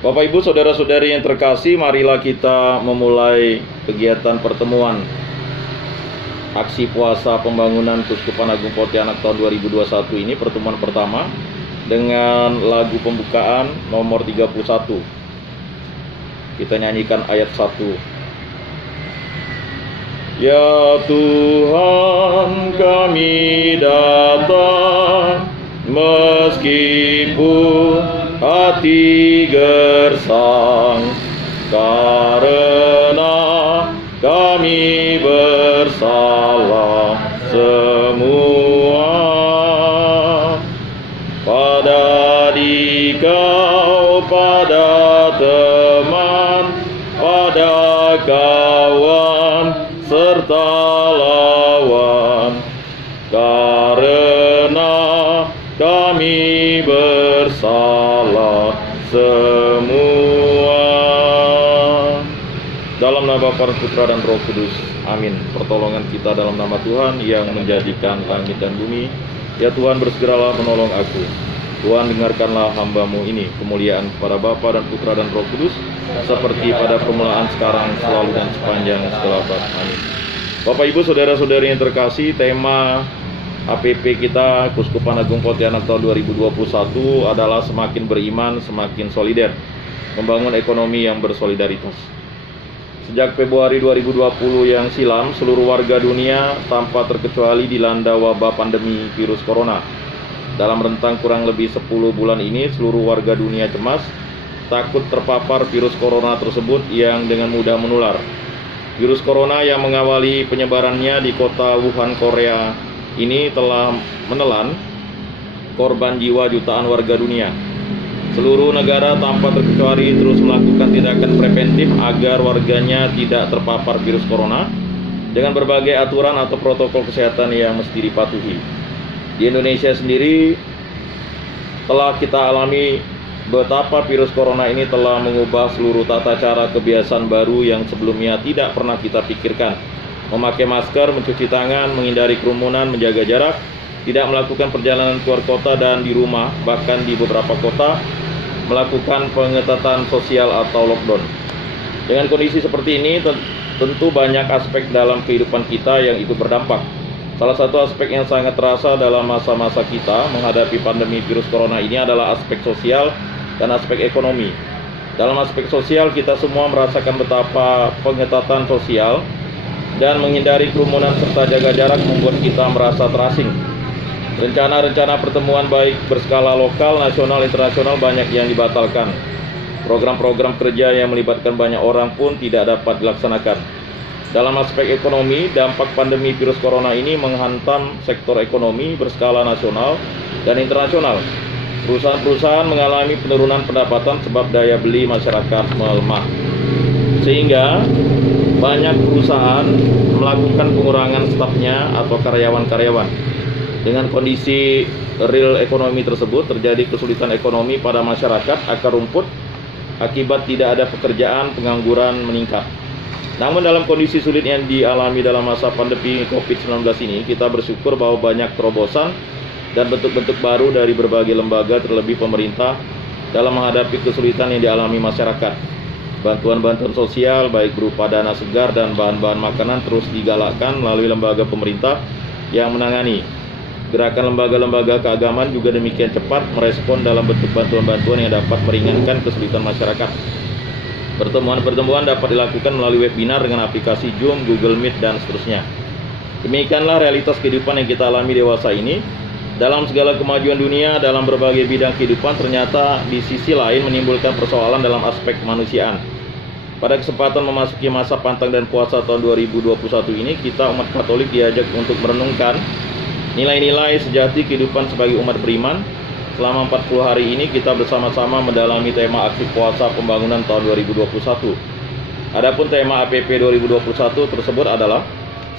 Bapak Ibu saudara-saudari yang terkasih, marilah kita memulai kegiatan pertemuan aksi puasa pembangunan Keuskupan Agung Pontianak tahun 2021 ini, pertemuan pertama dengan lagu pembukaan nomor 31. Kita nyanyikan ayat 1. Ya Tuhan, kami datang meskipun hati gersang, karena kami bersalah semua. Pada dikau, pada teman, pada kawan serta lawan, karena kami bersalah semua. Dalam nama Bapa, Putra dan Roh Kudus, amin. Pertolongan kita dalam nama Tuhan yang menjadikan langit dan bumi. Ya Tuhan, bersegeralah menolong aku. Tuhan, dengarkanlah hamba-Mu ini. Kemuliaan kepada Bapa dan Putra dan Roh Kudus, seperti pada permulaan, sekarang, selalu, dan sepanjang segala abad. Amin. Bapak Ibu saudara-saudari yang terkasih, tema APP kita Keuskupan Agung Pontianak tahun 2021 adalah semakin beriman, semakin solider, membangun ekonomi yang bersolidaritas. Sejak Februari 2020 yang silam, seluruh warga dunia tanpa terkecuali dilanda wabah pandemi virus corona. Dalam rentang kurang lebih 10 bulan ini, seluruh warga dunia cemas, takut terpapar virus corona tersebut yang dengan mudah menular. Virus corona yang mengawali penyebarannya di kota Wuhan, Korea ini telah menelan korban jiwa jutaan warga dunia. Seluruh negara tanpa terkecuali terus melakukan tindakan preventif agar warganya tidak terpapar virus corona dengan berbagai aturan atau protokol kesehatan yang mesti dipatuhi. Di Indonesia sendiri telah kita alami betapa virus corona ini telah mengubah seluruh tata cara kebiasaan baru yang sebelumnya tidak pernah kita pikirkan. Memakai masker, mencuci tangan, menghindari kerumunan, menjaga jarak, tidak melakukan perjalanan keluar kota dan di rumah, bahkan di beberapa kota melakukan pengetatan sosial atau lockdown. Dengan kondisi seperti ini, tentu banyak aspek dalam kehidupan kita yang ikut berdampak. Salah satu aspek yang sangat terasa dalam masa-masa kita menghadapi pandemi virus corona ini adalah aspek sosial dan aspek ekonomi. Dalam aspek sosial, kita semua merasakan betapa pengetatan sosial dan menghindari kerumunan serta jaga jarak membuat kita merasa terasing. Rencana-rencana pertemuan baik berskala lokal, nasional, internasional banyak yang dibatalkan. Program-program kerja yang melibatkan banyak orang pun tidak dapat dilaksanakan. Dalam aspek ekonomi, dampak pandemi virus corona ini menghantam sektor ekonomi berskala nasional dan internasional. Perusahaan-perusahaan mengalami penurunan pendapatan sebab daya beli masyarakat melemah. Sehingga banyak perusahaan melakukan pengurangan stafnya atau karyawan-karyawan. Dengan kondisi real ekonomi tersebut, terjadi kesulitan ekonomi pada masyarakat, akar rumput, akibat tidak ada pekerjaan, pengangguran meningkat. Namun dalam kondisi sulit yang dialami dalam masa pandemi COVID-19 ini, kita bersyukur bahwa banyak terobosan dan bentuk-bentuk baru dari berbagai lembaga, terlebih pemerintah, dalam menghadapi kesulitan yang dialami masyarakat. Bantuan-bantuan sosial baik berupa dana segar dan bahan-bahan makanan terus digalakkan melalui lembaga pemerintah yang menangani. Gerakan lembaga-lembaga keagamaan juga demikian cepat merespon dalam bentuk bantuan-bantuan yang dapat meringankan kesulitan masyarakat. Pertemuan-pertemuan dapat dilakukan melalui webinar dengan aplikasi Zoom, Google Meet, dan seterusnya. Demikianlah realitas kehidupan yang kita alami dewasa ini. Dalam segala kemajuan dunia, dalam berbagai bidang kehidupan, ternyata di sisi lain menimbulkan persoalan dalam aspek kemanusiaan. Pada kesempatan memasuki masa pantang dan puasa tahun 2021 ini, kita umat Katolik diajak untuk merenungkan nilai-nilai sejati kehidupan sebagai umat beriman. Selama 40 hari ini kita bersama-sama mendalami tema aksi puasa pembangunan tahun 2021. Adapun tema APP 2021 tersebut adalah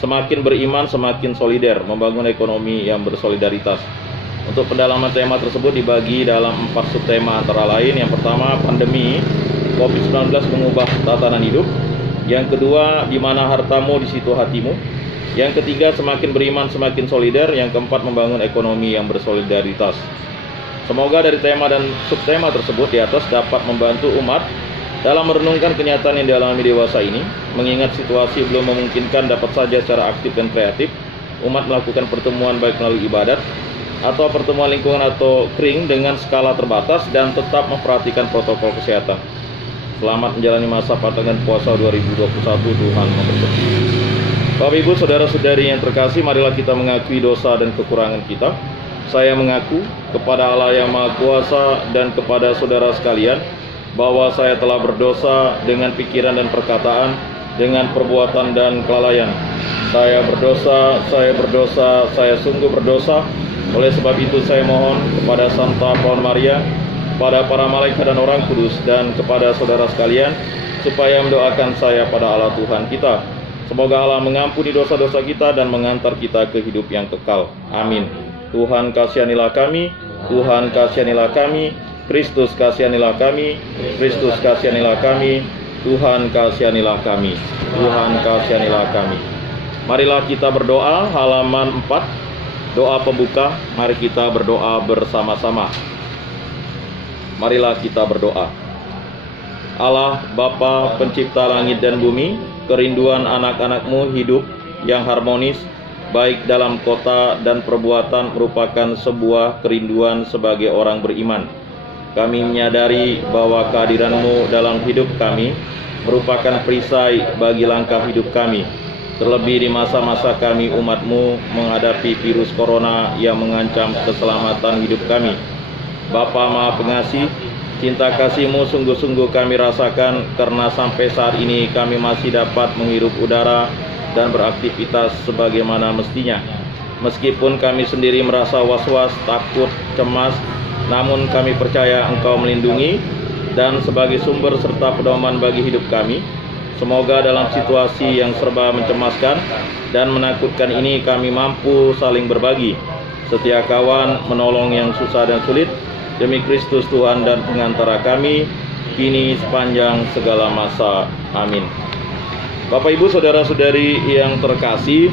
semakin beriman, semakin solider, membangun ekonomi yang bersolidaritas. Untuk pendalaman tema tersebut dibagi dalam 4 subtema antara lain. Yang pertama, pandemi COVID-19 mengubah tatanan hidup. Yang kedua, di mana hartamu, di situ hatimu. Yang ketiga, semakin beriman, semakin solider. Yang keempat, membangun ekonomi yang bersolidaritas. Semoga dari tema dan subtema tersebut di atas dapat membantu umat dalam merenungkan kenyataan yang dialami dewasa ini, mengingat situasi belum memungkinkan dapat saja secara aktif dan kreatif umat melakukan pertemuan baik melalui ibadat atau pertemuan lingkungan atau kring dengan skala terbatas dan tetap memperhatikan protokol kesehatan. Selamat menjalani masa pertengahan puasa 2021, Tuhan memberkati. Bapak Ibu, saudara-saudari yang terkasih, marilah kita mengakui dosa dan kekurangan kita. Saya mengaku kepada Allah yang Maha Kuasa dan kepada saudara sekalian bahwa saya telah berdosa dengan pikiran dan perkataan, dengan perbuatan dan kelalaian. Saya berdosa, saya sungguh berdosa. Oleh sebab itu saya mohon kepada Santa Paul Maria, kepada para malaikat dan orang kudus, dan kepada saudara sekalian, supaya mendoakan saya pada Allah Tuhan kita. Semoga Allah mengampuni dosa-dosa kita dan mengantar kita ke hidup yang kekal. Amin. Tuhan kasihanilah kami, Tuhan kasihanilah kami, Kristus kasihanilah kami, Kristus kasihanilah kami, Tuhan kasihanilah kami, Tuhan kasihanilah kami. Marilah kita berdoa, halaman 4, doa pembuka. Mari kita berdoa bersama-sama. Marilah kita berdoa. Allah Bapa pencipta langit dan bumi, kerinduan anak-anak-Mu hidup yang harmonis, baik dalam kota dan perbuatan, merupakan sebuah kerinduan sebagai orang beriman. Kami menyadari bahwa kehadiran-Mu dalam hidup kami merupakan perisai bagi langkah hidup kami, terlebih di masa-masa kami umat-Mu menghadapi virus corona yang mengancam keselamatan hidup kami. Bapa Maha Pengasih, cinta kasih-Mu sungguh-sungguh kami rasakan karena sampai saat ini kami masih dapat menghirup udara dan beraktivitas sebagaimana mestinya. Meskipun kami sendiri merasa was-was, takut, cemas, namun kami percaya Engkau melindungi dan sebagai sumber serta pedoman bagi hidup kami. Semoga dalam situasi yang serba mencemaskan dan menakutkan ini kami mampu saling berbagi, setia kawan, menolong yang susah dan sulit, demi Kristus Tuhan dan pengantara kami, kini sepanjang segala masa. Amin. Bapak Ibu saudara-saudari yang terkasih,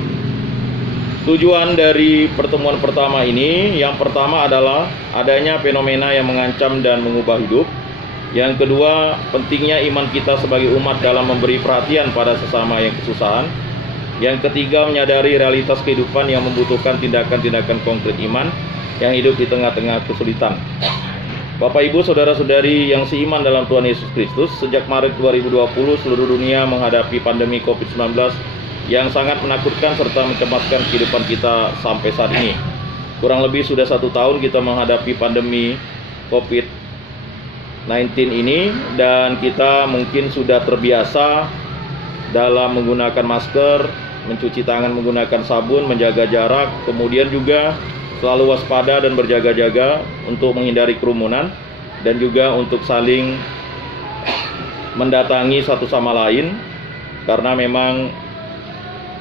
tujuan dari pertemuan pertama ini, yang pertama adalah adanya fenomena yang mengancam dan mengubah hidup. Yang kedua, pentingnya iman kita sebagai umat dalam memberi perhatian pada sesama yang kesusahan. Yang ketiga, menyadari realitas kehidupan yang membutuhkan tindakan-tindakan konkret iman yang hidup di tengah-tengah kesulitan. Bapak Ibu saudara-saudari yang seiman dalam Tuhan Yesus Kristus, sejak Maret 2020 seluruh dunia menghadapi pandemi COVID-19 yang sangat menakutkan serta mencemaskan kehidupan kita sampai saat ini. Kurang lebih sudah 1 tahun kita menghadapi pandemi COVID-19 ini, dan kita mungkin sudah terbiasa dalam menggunakan masker, mencuci tangan menggunakan sabun, menjaga jarak, kemudian juga selalu waspada dan berjaga-jaga untuk menghindari kerumunan, dan juga untuk saling mendatangi satu sama lain, karena memang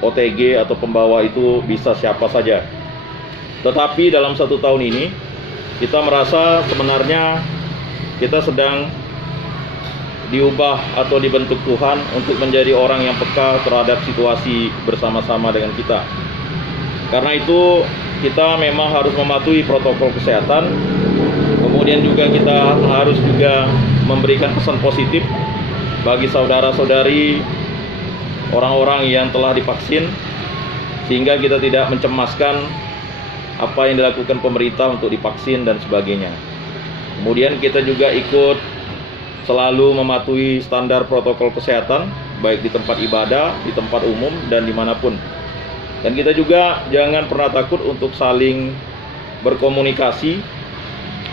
OTG atau pembawa itu bisa siapa saja. Tetapi dalam 1 tahun ini kita merasa sebenarnya kita sedang diubah atau dibentuk Tuhan untuk menjadi orang yang peka terhadap situasi bersama-sama dengan kita. Karena itu kita memang harus mematuhi protokol kesehatan. Kemudian juga kita harus juga memberikan pesan positif bagi saudara-saudari orang-orang yang telah divaksin, sehingga kita tidak mencemaskan apa yang dilakukan pemerintah untuk divaksin dan sebagainya. Kemudian kita juga ikut selalu mematuhi standar protokol kesehatan, baik di tempat ibadah, di tempat umum, dan dimanapun. Dan kita juga jangan pernah takut untuk saling berkomunikasi,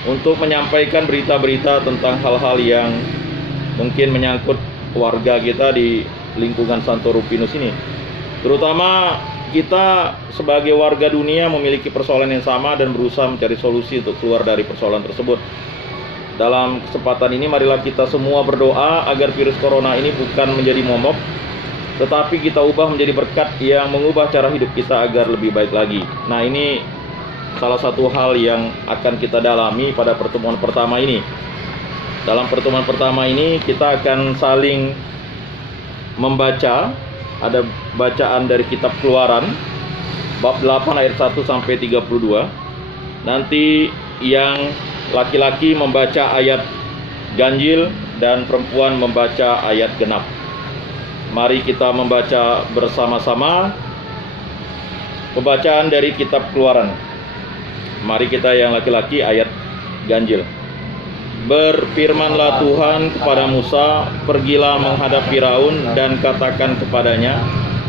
untuk menyampaikan berita-berita tentang hal-hal yang mungkin menyangkut warga kita di lingkungan Santo Rupinus ini. Terutama kita sebagai warga dunia memiliki persoalan yang sama dan berusaha mencari solusi untuk keluar dari persoalan tersebut. Dalam kesempatan ini marilah kita semua berdoa agar virus corona ini bukan menjadi momok, tetapi kita ubah menjadi berkat yang mengubah cara hidup kita agar lebih baik lagi. Nah, ini salah satu hal yang akan kita dalami pada pertemuan pertama ini. Dalam pertemuan pertama ini kita akan saling membaca, ada bacaan dari kitab Keluaran bab 8 ayat 1 sampai 32. Nanti yang laki-laki membaca ayat ganjil dan perempuan membaca ayat genap. Mari kita membaca bersama-sama pembacaan dari kitab Keluaran. Mari kita yang laki-laki ayat ganjil. Berfirmanlah Tuhan kepada Musa, pergilah menghadap Firaun dan katakan kepadanya,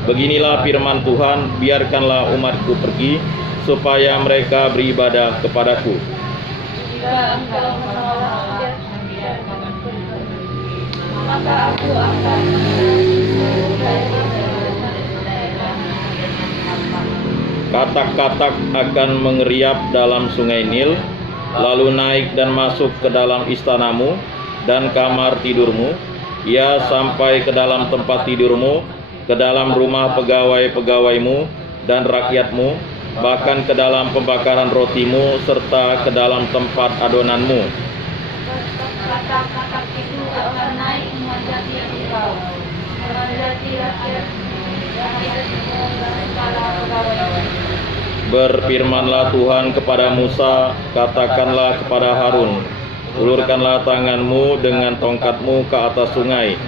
beginilah firman Tuhan, biarkanlah umatku pergi, supaya mereka beribadah kepadaku. Jika engkau menolak membiarkan pergi, maka aku akan Katak-katak akan mengeriap dalam sungai Nil, lalu naik dan masuk ke dalam istanamu dan kamar tidurmu, ya sampai ke dalam tempat tidurmu, ke dalam rumah pegawai-pegawaimu dan rakyatmu, bahkan ke dalam pembakaran rotimu, serta ke dalam tempat adonanmu. Katak-katak itu akan naik menghadapi engkau, menghadapi rakyatmu dan segala pegawai. Berfirmanlah Tuhan kepada Musa, katakanlah kepada Harun, ulurkanlah tanganmu dengan tongkatmu ke atas sungai,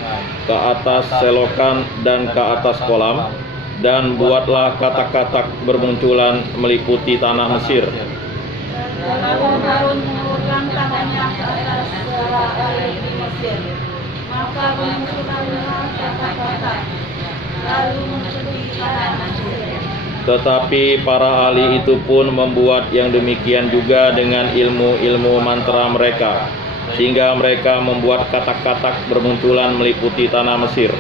ke atas selokan dan ke atas kolam, dan buatlah katak-katak bermunculan meliputi tanah Mesir. Lalu Harun mengulurkan tangannya ke atas air di Mesir, maka bermunculanlah katak-katak, lalu menutupi tanah Mesir. Tetapi para ahli itu pun membuat yang demikian juga dengan ilmu-ilmu mantra mereka, sehingga mereka membuat katak-katak bermunculan meliputi tanah Mesir.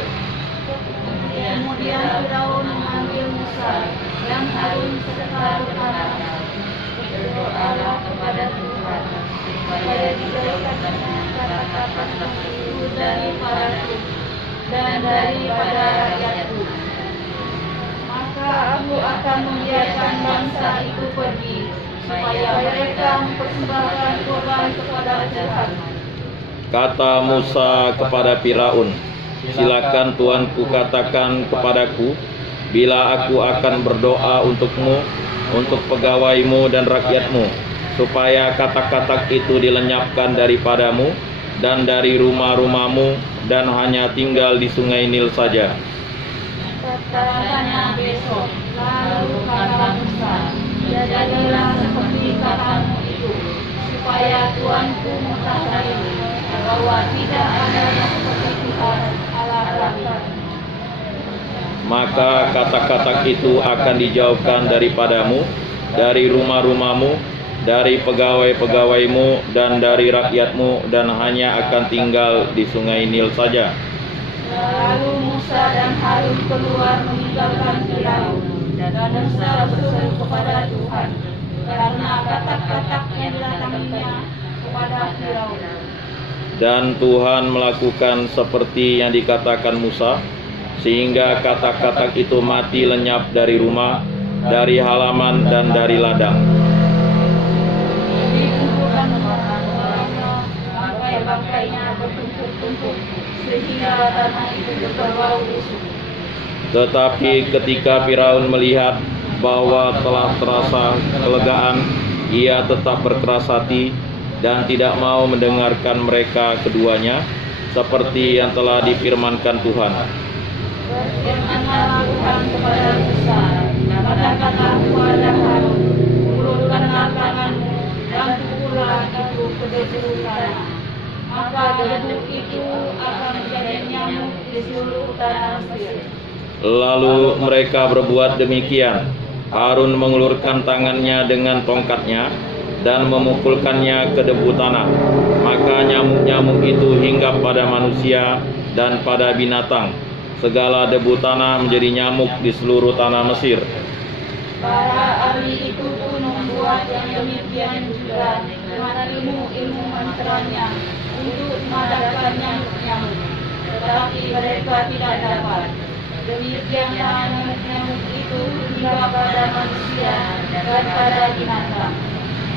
Kemudian Firaun memanggil Musa dan Harun serta anak-anak, berdoalah kepada Tuhan supaya dijauhkannya katak-katak itu daripadaku dan daripada rakyatku. Maka aku akan membiarkan bangsa itu pergi, supaya mereka mempersembahkan korban kepada Tuhan. Kata Musa kepada Firaun, silakan Tuanku katakan kepadaku, bila aku akan berdoa untukmu, untuk pegawaimu dan rakyatmu, supaya katak-katak itu dilenyapkan daripadamu dan dari rumah-rumahmu, dan hanya tinggal di sungai Nil saja. Katanya besok, lalu kata Musa, jadilah seperti katamu itu, supaya Tuanku mengetahui bahwa tidak ada yang seperti Tuhan Allah kami. Maka katak-katak itu akan dijauhkan daripadamu, dari rumah-rumahmu, dari pegawai-pegawaimu, dan dari rakyatmu, dan hanya akan tinggal di sungai Nil saja. Lalu Musa dan Harun keluar meninggalkan Firaun, dan Musa berseru kepada Tuhan, karena katak-katak yang didatanginya kepada Firaun. Dan Tuhan melakukan seperti yang dikatakan Musa, sehingga katak-katak itu mati lenyap dari rumah, dari halaman, dan dari ladang. Dikumpulkan orang-orangnya, bangkai-bangkainya bertumpuk-tumpuk, sehingga tanah itu berbau busuk. Tetapi ketika Firaun melihat bahwa telah terasa kelegaan, ia tetap berkeras hati dan tidak mau mendengarkan mereka keduanya, seperti yang telah difirmankan Tuhan. Berfirmanlah Tuhan kepada Musa, kata-kata kepada Harun, ulurkanlah tanganmu dan pukullah itu ke debu tanah. Maka debu itu akan menjadi nyamuk di seluruh tanah Mesir. Lalu mereka berbuat demikian. Harun mengulurkan tangannya dengan tongkatnya dan memukulkannya ke debu tanah. Maka nyamuk-nyamuk itu hinggap pada manusia dan pada binatang. Segala debu tanah menjadi nyamuk di seluruh tanah Mesir. Para ahli itu pun membuat yang demikian juga dengan ilmu mantranya untuk memadamkan nyamuk-nyamuk, tetapi mereka tidak dapat. Demikianlah nyamuk-nyamuk itu hingga pada manusia dan pada binatang.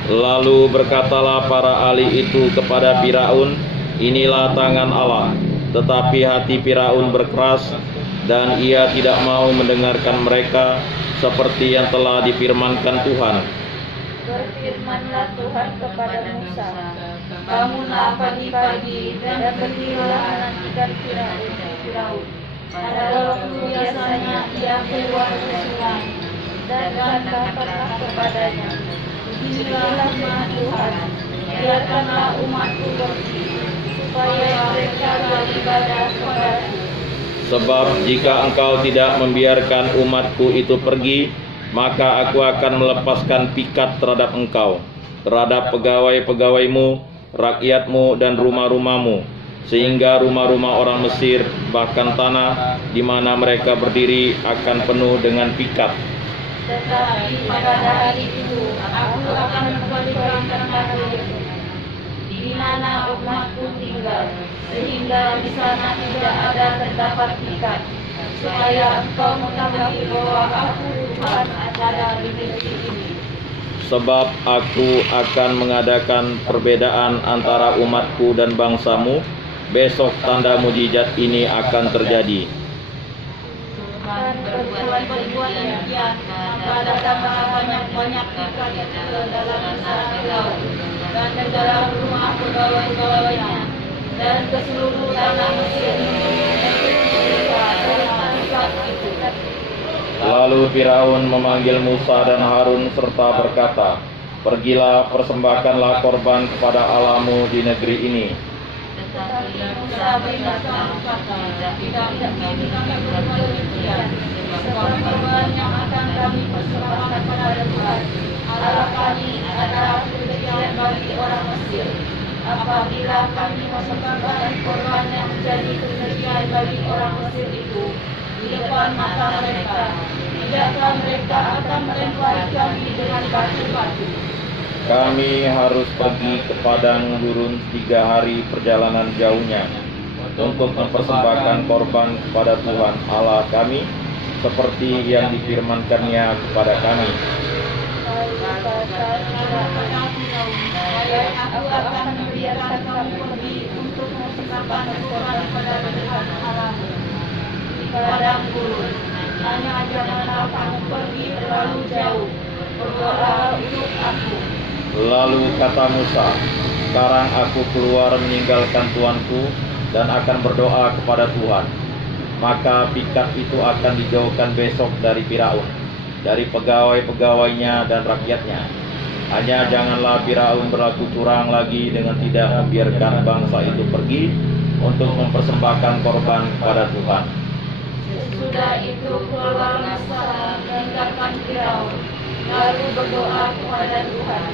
Lalu berkatalah para ahli itu kepada Firaun, inilah tangan Allah. Tetapi hati Firaun berkeras, dan ia tidak mau mendengarkan mereka, seperti yang telah difirmankan Tuhan. Berfirmanlah Tuhan kepada Musa, bangunlah pagi-pagi dan pergilah menantikan Firaun. Pada waktu biasanya ia keluar ke sungai, dan katakanlah kepadanya, beginilah firman Tuhan, biarkanlah umatku pergi, supaya mereka beribadah kepadaku. Sebab jika engkau tidak membiarkan umatku itu pergi, maka aku akan melepaskan pikat terhadap engkau, terhadap pegawai-pegawaimu, rakyatmu, dan rumah-rumahmu, sehingga rumah-rumah orang Mesir, bahkan tanah di mana mereka berdiri akan penuh dengan pikat. Tetapi pada hari itu aku akan memperjuangkan negerimu, di mana umatku tinggal, sehingga di sana tidak ada terdapat pikat, supaya engkau mengetahui bahwa aku Tuhan ada di negeri ini. Sebab aku akan mengadakan perbedaan antara umatku dan bangsamu. Besok tanda mujizat ini akan terjadi. Tuhan berbuat demikian, maka datanglah banyak-banyak pikat dalam Firaun dan dalam rumah pegawai-pegawainya, dan ke seluruh tanah Mesir itu. Lalu Firaun memanggil Musa dan Harun serta berkata, pergilah, persembahkanlah korban kepada Allahmu di negeri ini. Tetapi Musa berkata, tidak kami berbuat demikian, sebab korban yang akan kami persembahkan kepada Tuhan Allah kami adalah kebencian bagi orang Mesir. Apabila kami persembahkan korban yang menjadi kebencian bagi orang Mesir itu di depan mata mereka, tidakkah mereka akan melempari kami dengan batu-batu? Kami harus pergi ke padang gurun 3 hari perjalanan jauhnya untuk mempersembahkan korban kepada Tuhan Allah kami, seperti yang difirmankannya kepada kami. Aku akan membiarkan kamu pergi untuk mempersembahkan korban kepada Tuhan Allahmu di padang gurun. Hanya janganlah kamu pergi terlalu jauh, berdoa untuk aku. Lalu kata Musa, sekarang aku keluar meninggalkan tuanku dan akan berdoa kepada Tuhan. Maka pikat itu akan dijauhkan besok dari Firaun, dari pegawai-pegawainya dan rakyatnya. Hanya janganlah Firaun berlaku curang lagi dengan tidak membiarkan bangsa itu pergi untuk mempersembahkan korban kepada Tuhan. Sesudah itu keluar Musa meninggalkan Firaun, lalu berdoa kepada Tuhan.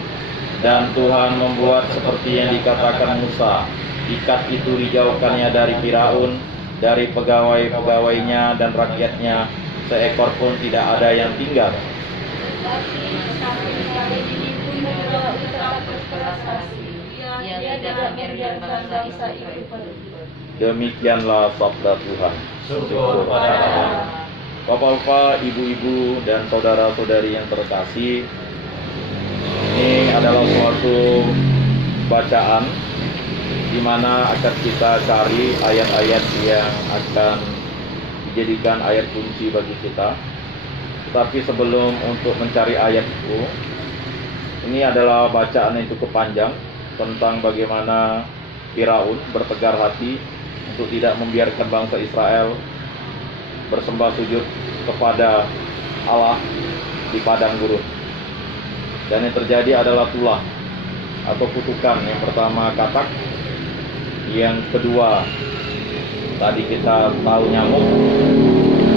Dan Tuhan membuat seperti yang dikatakan Musa. Pikat itu dijauhkannya dari Firaun, dari pegawai-pegawainya dan rakyatnya, seekor pun tidak ada yang tinggal. Tetapi sampai hari ini pun juga tetap berkeras hati. Ia tidak membiarkan bangsa itu pergi. Demikianlah sabda Tuhan. Syukur pada Allah. Bapak-bapak, ibu-ibu, dan saudara-saudari yang terkasih, ini adalah suatu bacaan di mana akan kita cari ayat-ayat yang akan dijadikan ayat kunci bagi kita. Tetapi sebelum untuk mencari ayat itu, ini adalah bacaan yang cukup panjang tentang bagaimana Firaun bertegar hati untuk tidak membiarkan bangsa Israel bersembah sujud kepada Allah di padang gurun. Dan yang terjadi adalah tulah atau kutukan. Yang pertama katak, yang kedua tadi kita tahu nyamuk,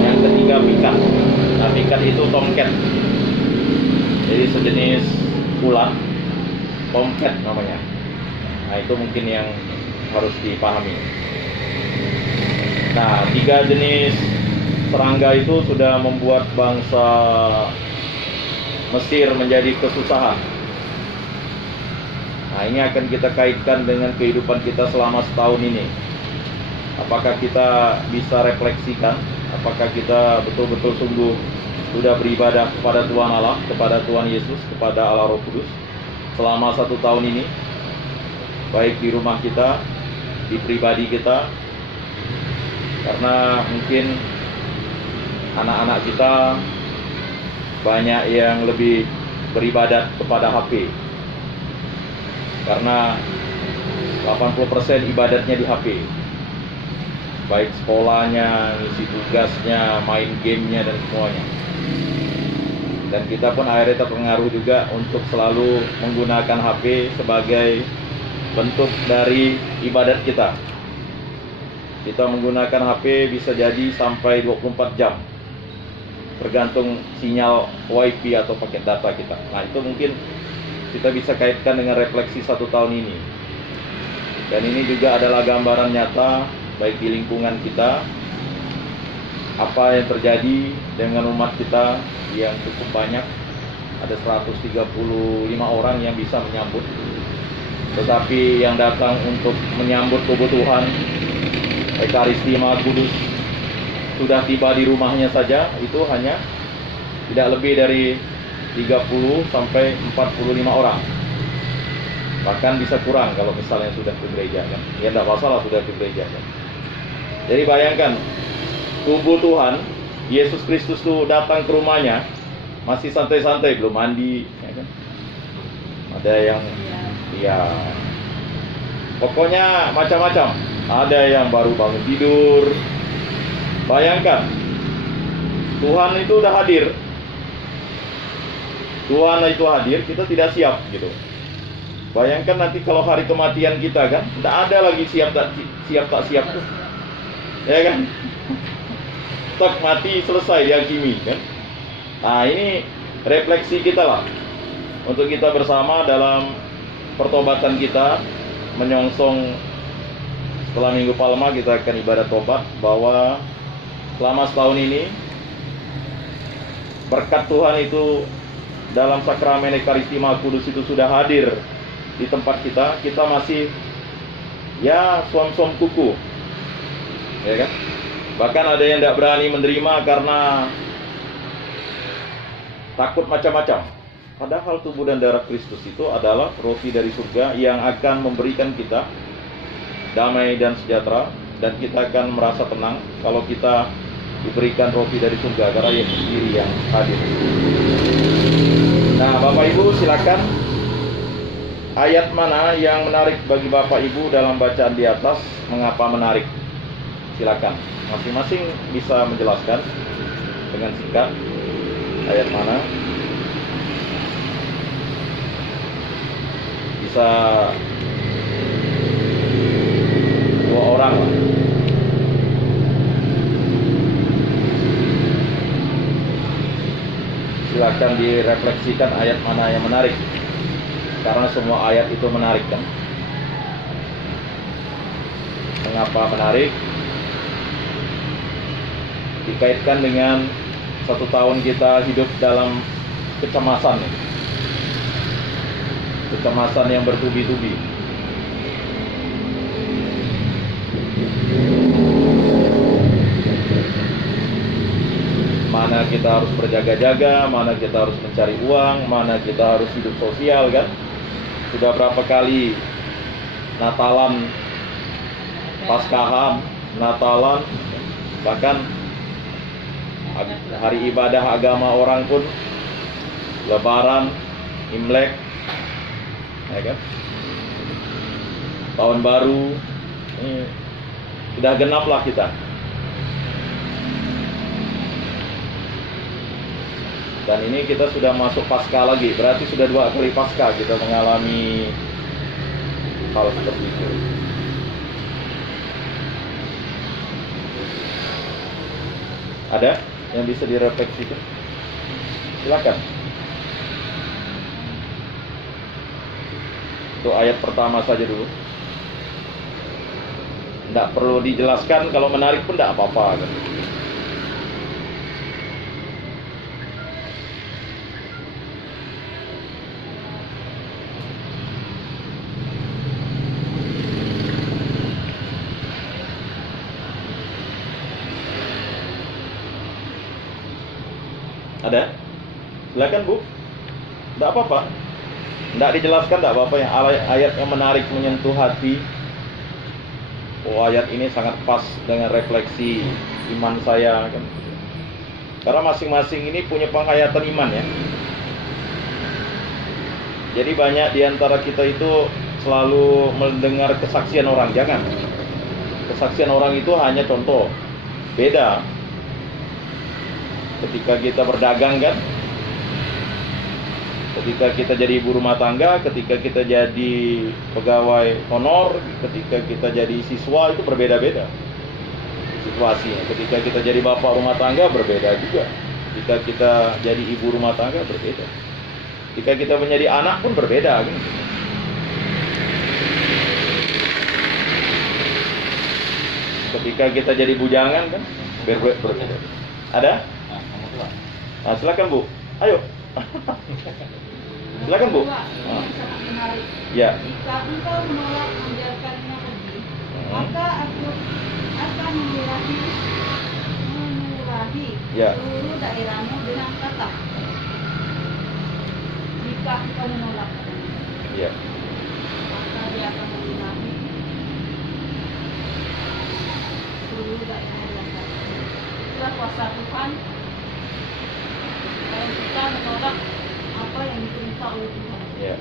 yang ketiga pikat. Nah, pikat itu tomcat, jadi sejenis ulat, tomcat namanya. Nah, itu mungkin yang harus dipahami. Nah, 3 jenis serangga itu sudah membuat bangsa Mesir menjadi kesusahan. Nah, ini akan kita kaitkan dengan kehidupan kita selama setahun ini. Apakah kita bisa refleksikan? Apakah kita betul-betul sungguh sudah beribadah kepada Tuhan Allah, kepada Tuhan Yesus, kepada Allah Roh Kudus selama 1 tahun ini? Baik di rumah kita, di pribadi kita. Karena mungkin anak-anak kita banyak yang lebih beribadat kepada HP. Karena 80% ibadatnya di HP. Baik sekolahnya, ngisi tugasnya, main gamenya, dan semuanya. Dan kita pun akhirnya terpengaruh juga untuk selalu menggunakan HP sebagai bentuk dari ibadat kita. Kita menggunakan HP bisa jadi sampai 24 jam, tergantung sinyal WiFi atau paket data kita. Nah, itu mungkin kita bisa kaitkan dengan refleksi 1 tahun ini. Dan ini juga adalah gambaran nyata baik di lingkungan kita, apa yang terjadi dengan umat kita yang cukup banyak. Ada 135 orang yang bisa menyambut, tetapi yang datang untuk menyambut kebutuhan Ekaristi Maha Kudus sudah tiba di rumahnya saja itu hanya tidak lebih dari 30 sampai 45 orang. Bahkan bisa kurang kalau misalnya sudah ke gereja kan. Ya tidak masalah sudah ke gereja kan. Jadi bayangkan, tubuh Tuhan Yesus Kristus tuh datang ke rumahnya masih santai-santai, belum mandi ya kan? Ada yang ya pokoknya macam-macam. Ada yang baru bangun tidur. Bayangkan, Tuhan itu udah hadir. Tuhan itu hadir, kita tidak siap gitu. Bayangkan nanti kalau hari kematian kita kan, tidak ada lagi siap tak siap tuh. Ya kan? Tok mati selesai dihakimi kan. Nah, ini refleksi kita lah untuk kita bersama dalam pertobatan kita, menyongsong setelah Minggu Palma kita akan ibadah tobat, bahwa selama setahun ini berkat Tuhan itu dalam sakramen Ekaristi Maha Kudus itu sudah hadir di tempat kita. Kita masih ya suam-suam kuku ya kan. Bahkan ada yang tidak berani menerima karena takut macam-macam. Padahal tubuh dan darah Kristus itu adalah roti dari surga yang akan memberikan kita damai dan sejahtera, dan kita akan merasa tenang kalau kita diberikan roti dari surga karena Yesus sendiri yang hadir. Nah, Bapak Ibu silakan, ayat mana yang menarik bagi Bapak Ibu dalam bacaan di atas? Mengapa menarik? Silakan, masing-masing bisa menjelaskan dengan singkat ayat mana. Bisa 2 orang lah. Silakan direfleksikan ayat mana yang menarik, karena semua ayat itu menarik kan. Mengapa menarik? Dikaitkan dengan 1 tahun kita hidup dalam kecemasan, kecemasan yang bertubi-tubi. Mana kita harus berjaga-jaga, mana kita harus mencari uang, mana kita harus hidup sosial kan. Sudah berapa kali Natalan, Paskahan, Natalan, bahkan hari ibadah agama orang pun, Lebaran, Imlek, ya kan? Tahun baru, ini sudah genap lah kita. Dan ini kita sudah masuk Paskah lagi, berarti sudah 2 kali Paskah kita mengalami hal seperti itu. Ada yang bisa direfleksikan? Silakan. Itu ayat pertama saja dulu. Tidak perlu dijelaskan, kalau menarik pun tidak apa-apa kan? Ada? Silakan Bu. Tidak apa-apa. Tidak dijelaskan, tidak apa-apa. Yang ayat yang menarik menyentuh hati. Oh, ayat ini sangat pas dengan refleksi iman saya kan. Karena masing-masing ini punya penghayatan iman ya. Jadi banyak di antara kita itu selalu mendengar kesaksian orang. Jangan. Kesaksian orang itu hanya contoh. Beda ketika kita berdagang kan, ketika kita jadi ibu rumah tangga, ketika kita jadi pegawai honor, ketika kita jadi siswa, itu berbeda-beda situasinya. Ketika kita jadi bapak rumah tangga berbeda juga. Ketika kita jadi ibu rumah tangga berbeda. Ketika kita menjadi anak pun berbeda kan. Ketika kita jadi bujangan kan berbeda. Ada? Nah, silakan Bu. Ayo. Silakan Bu. Ini sangat menarik. Ya. Jika engkau menolak membiarkannya pergi, maka aku akan menurahi Ya. seluruh daerahmu dengan kata. Jika engkau menolak, Ya. maka dia akan menurahi seluruh daerahmu dengan kata. Itulah kuasa Tuhan. Kalau kita menolak apa yang diperintah oleh Tuhan, Ya.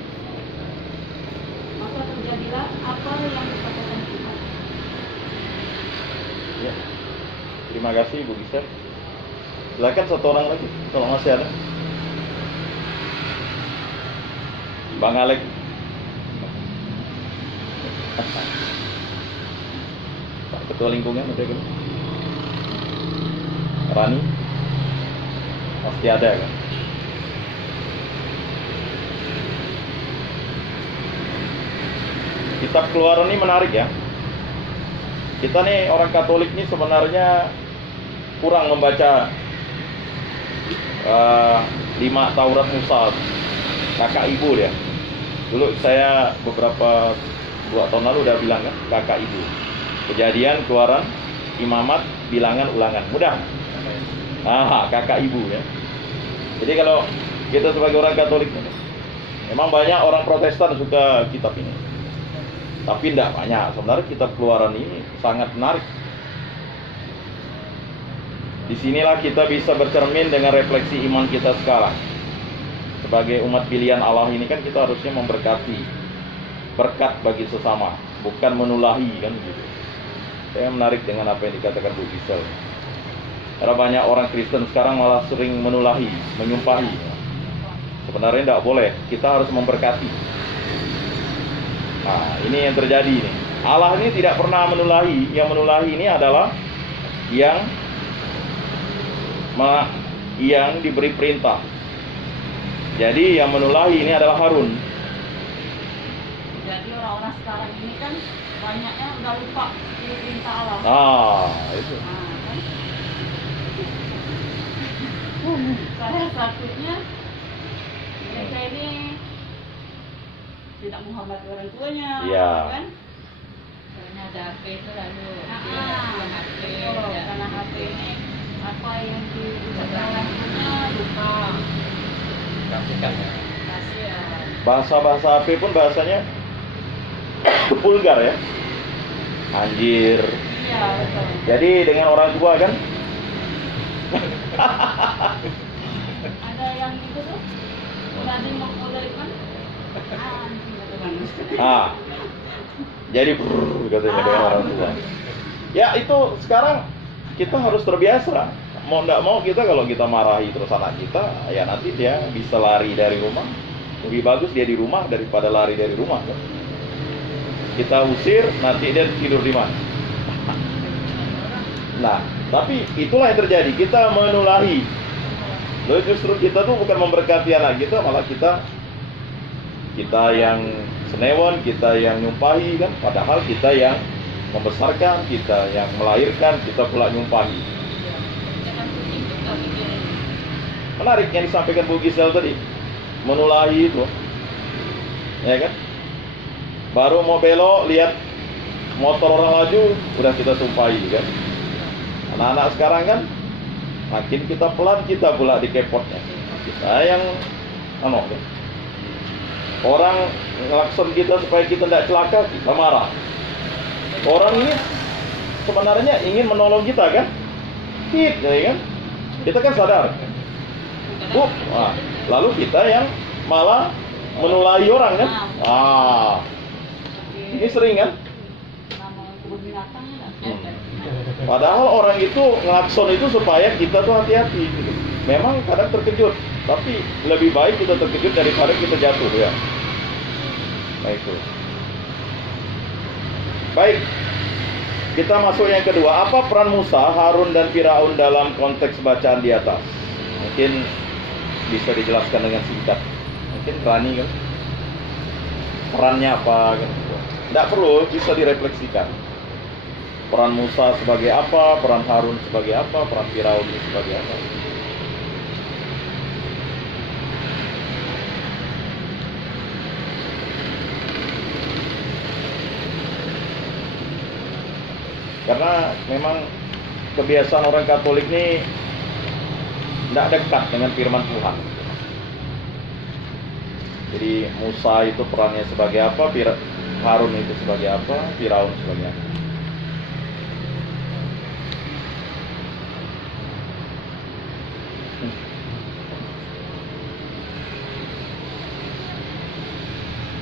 maka terjadilah apa yang dikatakan Tuhan. Ya. Terima kasih Bu Gisel. Silakan satu orang lagi kalau masih ada. Bang Alek. Pak Ketua Lingkungan ada kan? Rani. Pasti ada kan? Kitab Keluaran ini menarik ya. Kita nih orang Katolik nih sebenarnya kurang membaca 5 Taurat Musa, kakak ibu dia. Dulu saya beberapa 2 tahun lalu udah bilang kan, kakak ibu. Kejadian, Keluaran, Imamat, Bilangan, Ulangan. Mudah. Kakak ibu ya. Jadi kalau kita sebagai orang Katolik, memang banyak orang Protestan suka kitab ini. Tapi tidak banyak. Sebenarnya kitab Keluaran ini sangat menarik. Disinilah kita bisa bercermin dengan refleksi iman kita sekarang. Sebagai umat pilihan Allah ini kan kita harusnya memberkati, berkat bagi sesama, bukan menulahi kan gitu. Saya menarik dengan apa yang dikatakan Bu Gisel. Karena banyak orang Kristen sekarang malah sering menulahi, menyumpahi. Sebenarnya tidak boleh, kita harus memberkati. Nah, ini yang terjadi ini. Allah ini tidak pernah menulahi. Yang menulahi ini adalah yang diberi perintah. Jadi yang menulahi ini adalah Harun. Jadi orang-orang sekarang ini kan banyaknya udah lupa perintah Allah. Itu. Salah satunya mereka ini tidak menghormati orang tuanya, Iya. kan? Karena ada HP itu lalu HP Karena HP ini apa yang diucapkan orang tuanya lupa. kasihkan ya. Kasihan. Bahasa HP pun bahasanya vulgar ya. Anjir. Iya betul. Jadi dengan orang tua kan Ada yang itu tuh tadi mau mulai kan? Anjing atau manusia. jadi katanya dengan orang tua. Ya itu sekarang kita harus terbiasa. Mau nggak mau kita kalau kita marahi terus anak kita, ya nanti dia bisa lari dari rumah. Lebih bagus dia di rumah daripada lari dari rumah. Kan? Kita usir, nanti dia tidur di mana? Nah, tapi itulah yang terjadi. Kita menulahi. Lalu justru kita tuh bukan memberkati anak kita, malah kita yang senewan, kita yang nyumpahi kan. Padahal kita yang membesarkan, kita yang melahirkan, kita pula nyumpahi. Menarik yang disampaikan Bu Gisel tadi, menulahi itu, ya kan? Baru mau belok, lihat motor orang laju, udah kita tumpahi kan? Anak-anak sekarang kan, makin kita pelan, kita pula dikepotnya. Kita yang, kan? Orang ngelakson kita supaya kita tidak celaka, kita marah. Orang ini sebenarnya ingin menolong kita kan? Ya kan? Kita kan sadar. Lalu kita yang malah menulari orang kan? Ini sering kan? Nama kebun binatang kan? Padahal orang itu ngelakson itu supaya kita tuh hati-hati gitu. Memang kadang terkejut, tapi lebih baik kita terkejut daripada kita jatuh ya. Nah itu. Baik, kita masuk yang kedua. Apa peran Musa, Harun, dan Firaun dalam konteks bacaan di atas? Mungkin bisa dijelaskan dengan singkat. Mungkin Rani kan? Perannya apa? Kan? Tidak perlu, bisa direfleksikan. Peran Musa sebagai apa? Peran Harun sebagai apa? Peran Firaun sebagai apa? Karena memang kebiasaan orang Katolik ini tidak dekat dengan firman Tuhan. Jadi Musa itu perannya sebagai apa, Harun itu sebagai apa, Firaun sebagai apa.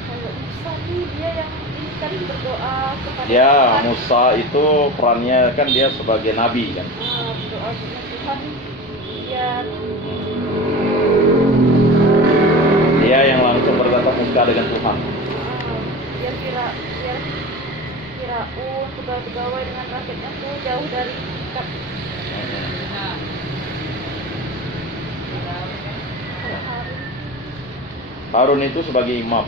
Kalau Musa nih dia yang ini kan berdoa kepada Ya, Tuhan. Musa itu perannya kan dia sebagai nabi kan. Berdoa dengan Tuhan. Dia yang langsung bertatap muka dengan Tuhan. Biar Firaun, pegawai dengan rakyatnya tuh jauh dari sikap. Kalau Harun itu sebagai imam.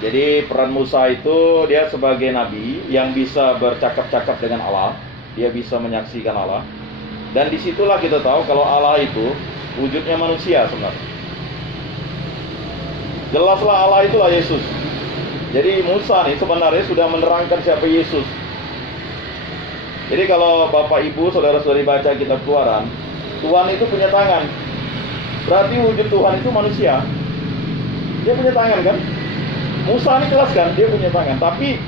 Jadi peran Musa itu dia sebagai nabi yang bisa bercakap-cakap dengan Allah. Dia bisa menyaksikan Allah. Dan disitulah kita tahu kalau Allah itu wujudnya manusia sebenarnya. Jelaslah Allah itulah Yesus. Jadi Musa nih sebenarnya sudah menerangkan siapa Yesus. Jadi kalau Bapak Ibu saudara-saudari baca kitab Keluaran, Tuhan itu punya tangan. Berarti wujud Tuhan itu manusia. Dia punya tangan kan? Musa ini jelas kan dia punya tangan. Tapi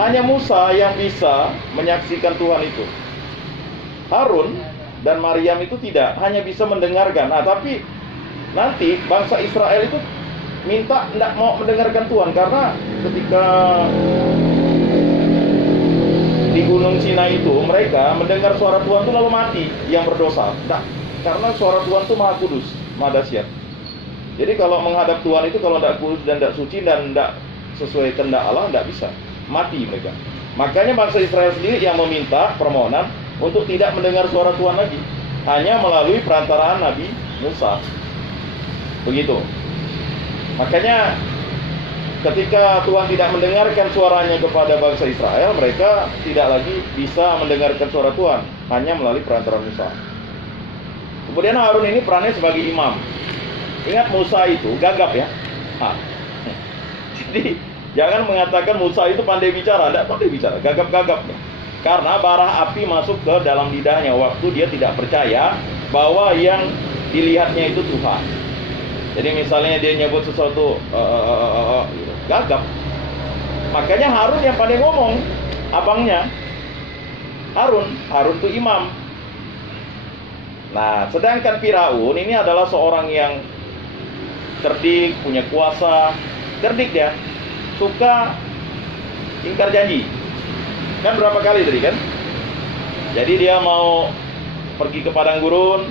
hanya Musa yang bisa menyaksikan Tuhan itu. Harun dan Maryam itu tidak, hanya bisa mendengarkan. Nah, tapi nanti bangsa Israel itu minta tidak mau mendengarkan Tuhan karena ketika di Gunung Sinai itu mereka mendengar suara Tuhan itu lalu mati yang berdosa. Nah, karena suara Tuhan itu maha kudus, maha dahsyat. Jadi kalau menghadap Tuhan itu kalau tidak kudus dan tidak suci dan tidak sesuai kehendak Allah tidak bisa, mati mereka. Makanya bangsa Israel sendiri yang meminta permohonan untuk tidak mendengar suara Tuhan lagi, hanya melalui perantaraan Nabi Musa. Begitu. Makanya ketika Tuhan tidak mendengarkan suaranya kepada bangsa Israel, mereka tidak lagi bisa mendengarkan suara Tuhan, hanya melalui perantaraan Musa. Kemudian Harun ini perannya sebagai imam. Ingat Musa itu gagap ya. Jadi jangan mengatakan Musa itu pandai bicara, tidak pandai bicara, gagap-gagap. Karena bara api masuk ke dalam lidahnya waktu dia tidak percaya bahwa yang dilihatnya itu Tuhan. Jadi misalnya dia nyebut sesuatu gagap. Makanya Harun yang pandai ngomong, abangnya Harun itu imam. Nah, sedangkan Firaun ini adalah seorang yang cerdik, punya kuasa, cerdik dia, suka ingkar janji. Kan berapa kali tadi kan? Jadi dia mau pergi ke padang gurun,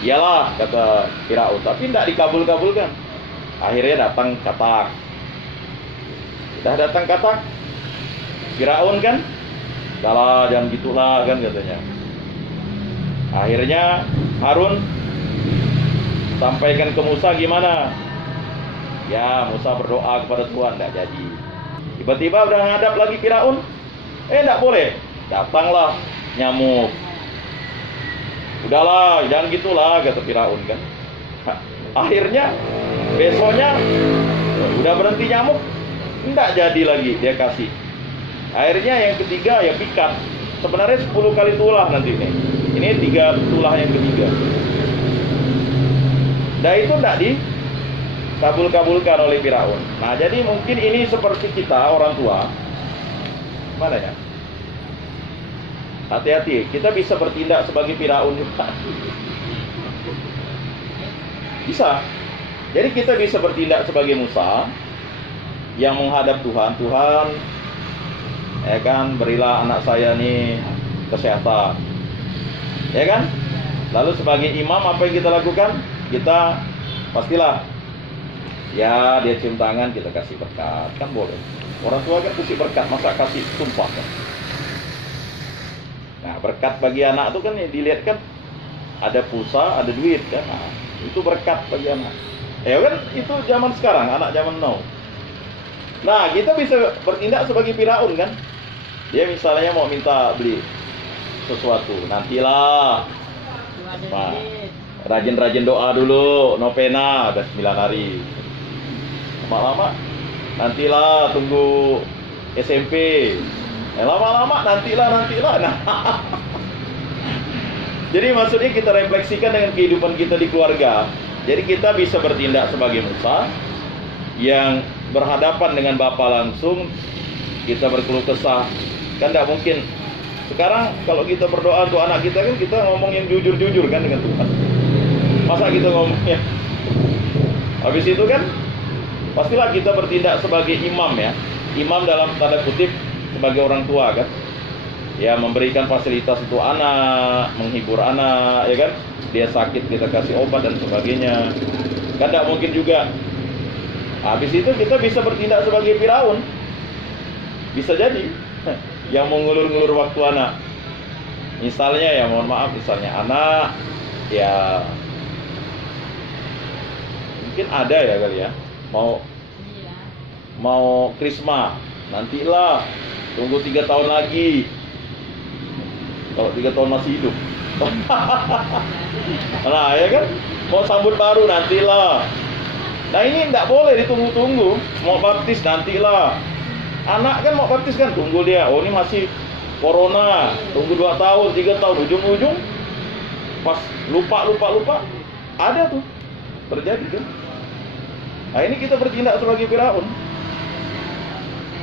iyalah kata Firaun, tapi tidak dikabul-kabulkan. Akhirnya datang katak. Sudah datang katak, Firaun kan, "Dahlah, jangan gitulah," kan katanya. Akhirnya Harun sampaikan ke Musa gimana? Ya, Musa berdoa kepada Tuhan, tidak jadi. Tiba-tiba udah ngadap lagi Firaun. Tidak boleh. Datanglah nyamuk. Udahlah, jangan gitulah kata Firaun kan. Akhirnya besoknya udah berhenti nyamuk, tidak jadi lagi dia kasih. Akhirnya yang ketiga ya pikat. Sebenarnya 10 kali tulah nanti ini. Ini 3 tulah yang ketiga. Dan itu tidak dikabul-kabulkan oleh Firaun. Nah, jadi mungkin ini seperti kita orang tua. Mana ya? Hati-hati, kita bisa bertindak sebagai Firaun juga. Bisa. Jadi kita bisa bertindak sebagai Musa yang menghadap Tuhan. Tuhan, ya kan, berilah anak saya nih kesehatan, ya kan. Lalu sebagai imam apa yang kita lakukan? Kita pastilah, ya dia cium tangan, kita kasih berkat, kan boleh. Orang tua kan kasih berkat, masa kasih tumpah kan? Nah, berkat bagi anak itu kan dilihat kan, ada pulsa, ada duit kan. Nah, itu berkat bagi anak. Ya kan, itu zaman sekarang, anak zaman now. Nah, kita bisa bertindak sebagai Firaun kan. Dia misalnya mau minta beli sesuatu, nantilah. Cuma ada Nah, duit. rajin-rajin doa dulu, novena ada 9 hari. Lama-lama, nantilah, tunggu SMP. Lama-lama, nantilah. Nah, jadi maksudnya kita refleksikan dengan kehidupan kita di keluarga. Jadi kita bisa bertindak sebagai Musa yang berhadapan dengan Bapa langsung, kita berkeluh kesah. Kan tidak mungkin. Sekarang kalau kita berdoa untuk anak kita kan kita ngomong yang jujur-jujur kan dengan Tuhan. Masa kita ngomongnya? Habis itu kan pastilah kita bertindak sebagai imam ya. Imam dalam tanda kutip sebagai orang tua kan. Ya, memberikan fasilitas untuk anak, menghibur anak, ya kan? Dia sakit kita kasih obat dan sebagainya. Kan tidak mungkin juga. Habis itu kita bisa bertindak sebagai Firaun. Bisa jadi yang mengulur-ngulur waktu anak. Misalnya ya, mohon maaf, misalnya anak ya mungkin ada ya kali ya, Iya. mau krisma, nantilah, tunggu 3 tahun lagi. Kalau 3 tahun masih hidup. Nah ya kan, mau sambut baru nantilah. Nah ini tidak boleh ditunggu-tunggu. Mau baptis nantilah. Anak kan mau baptis kan, tunggu dia. Oh ini masih corona, tunggu 2 tahun, 3 tahun, ujung-ujung pas lupa. Ada tuh, terjadi kan. Nah ini kita bertindak sebagai Firaun.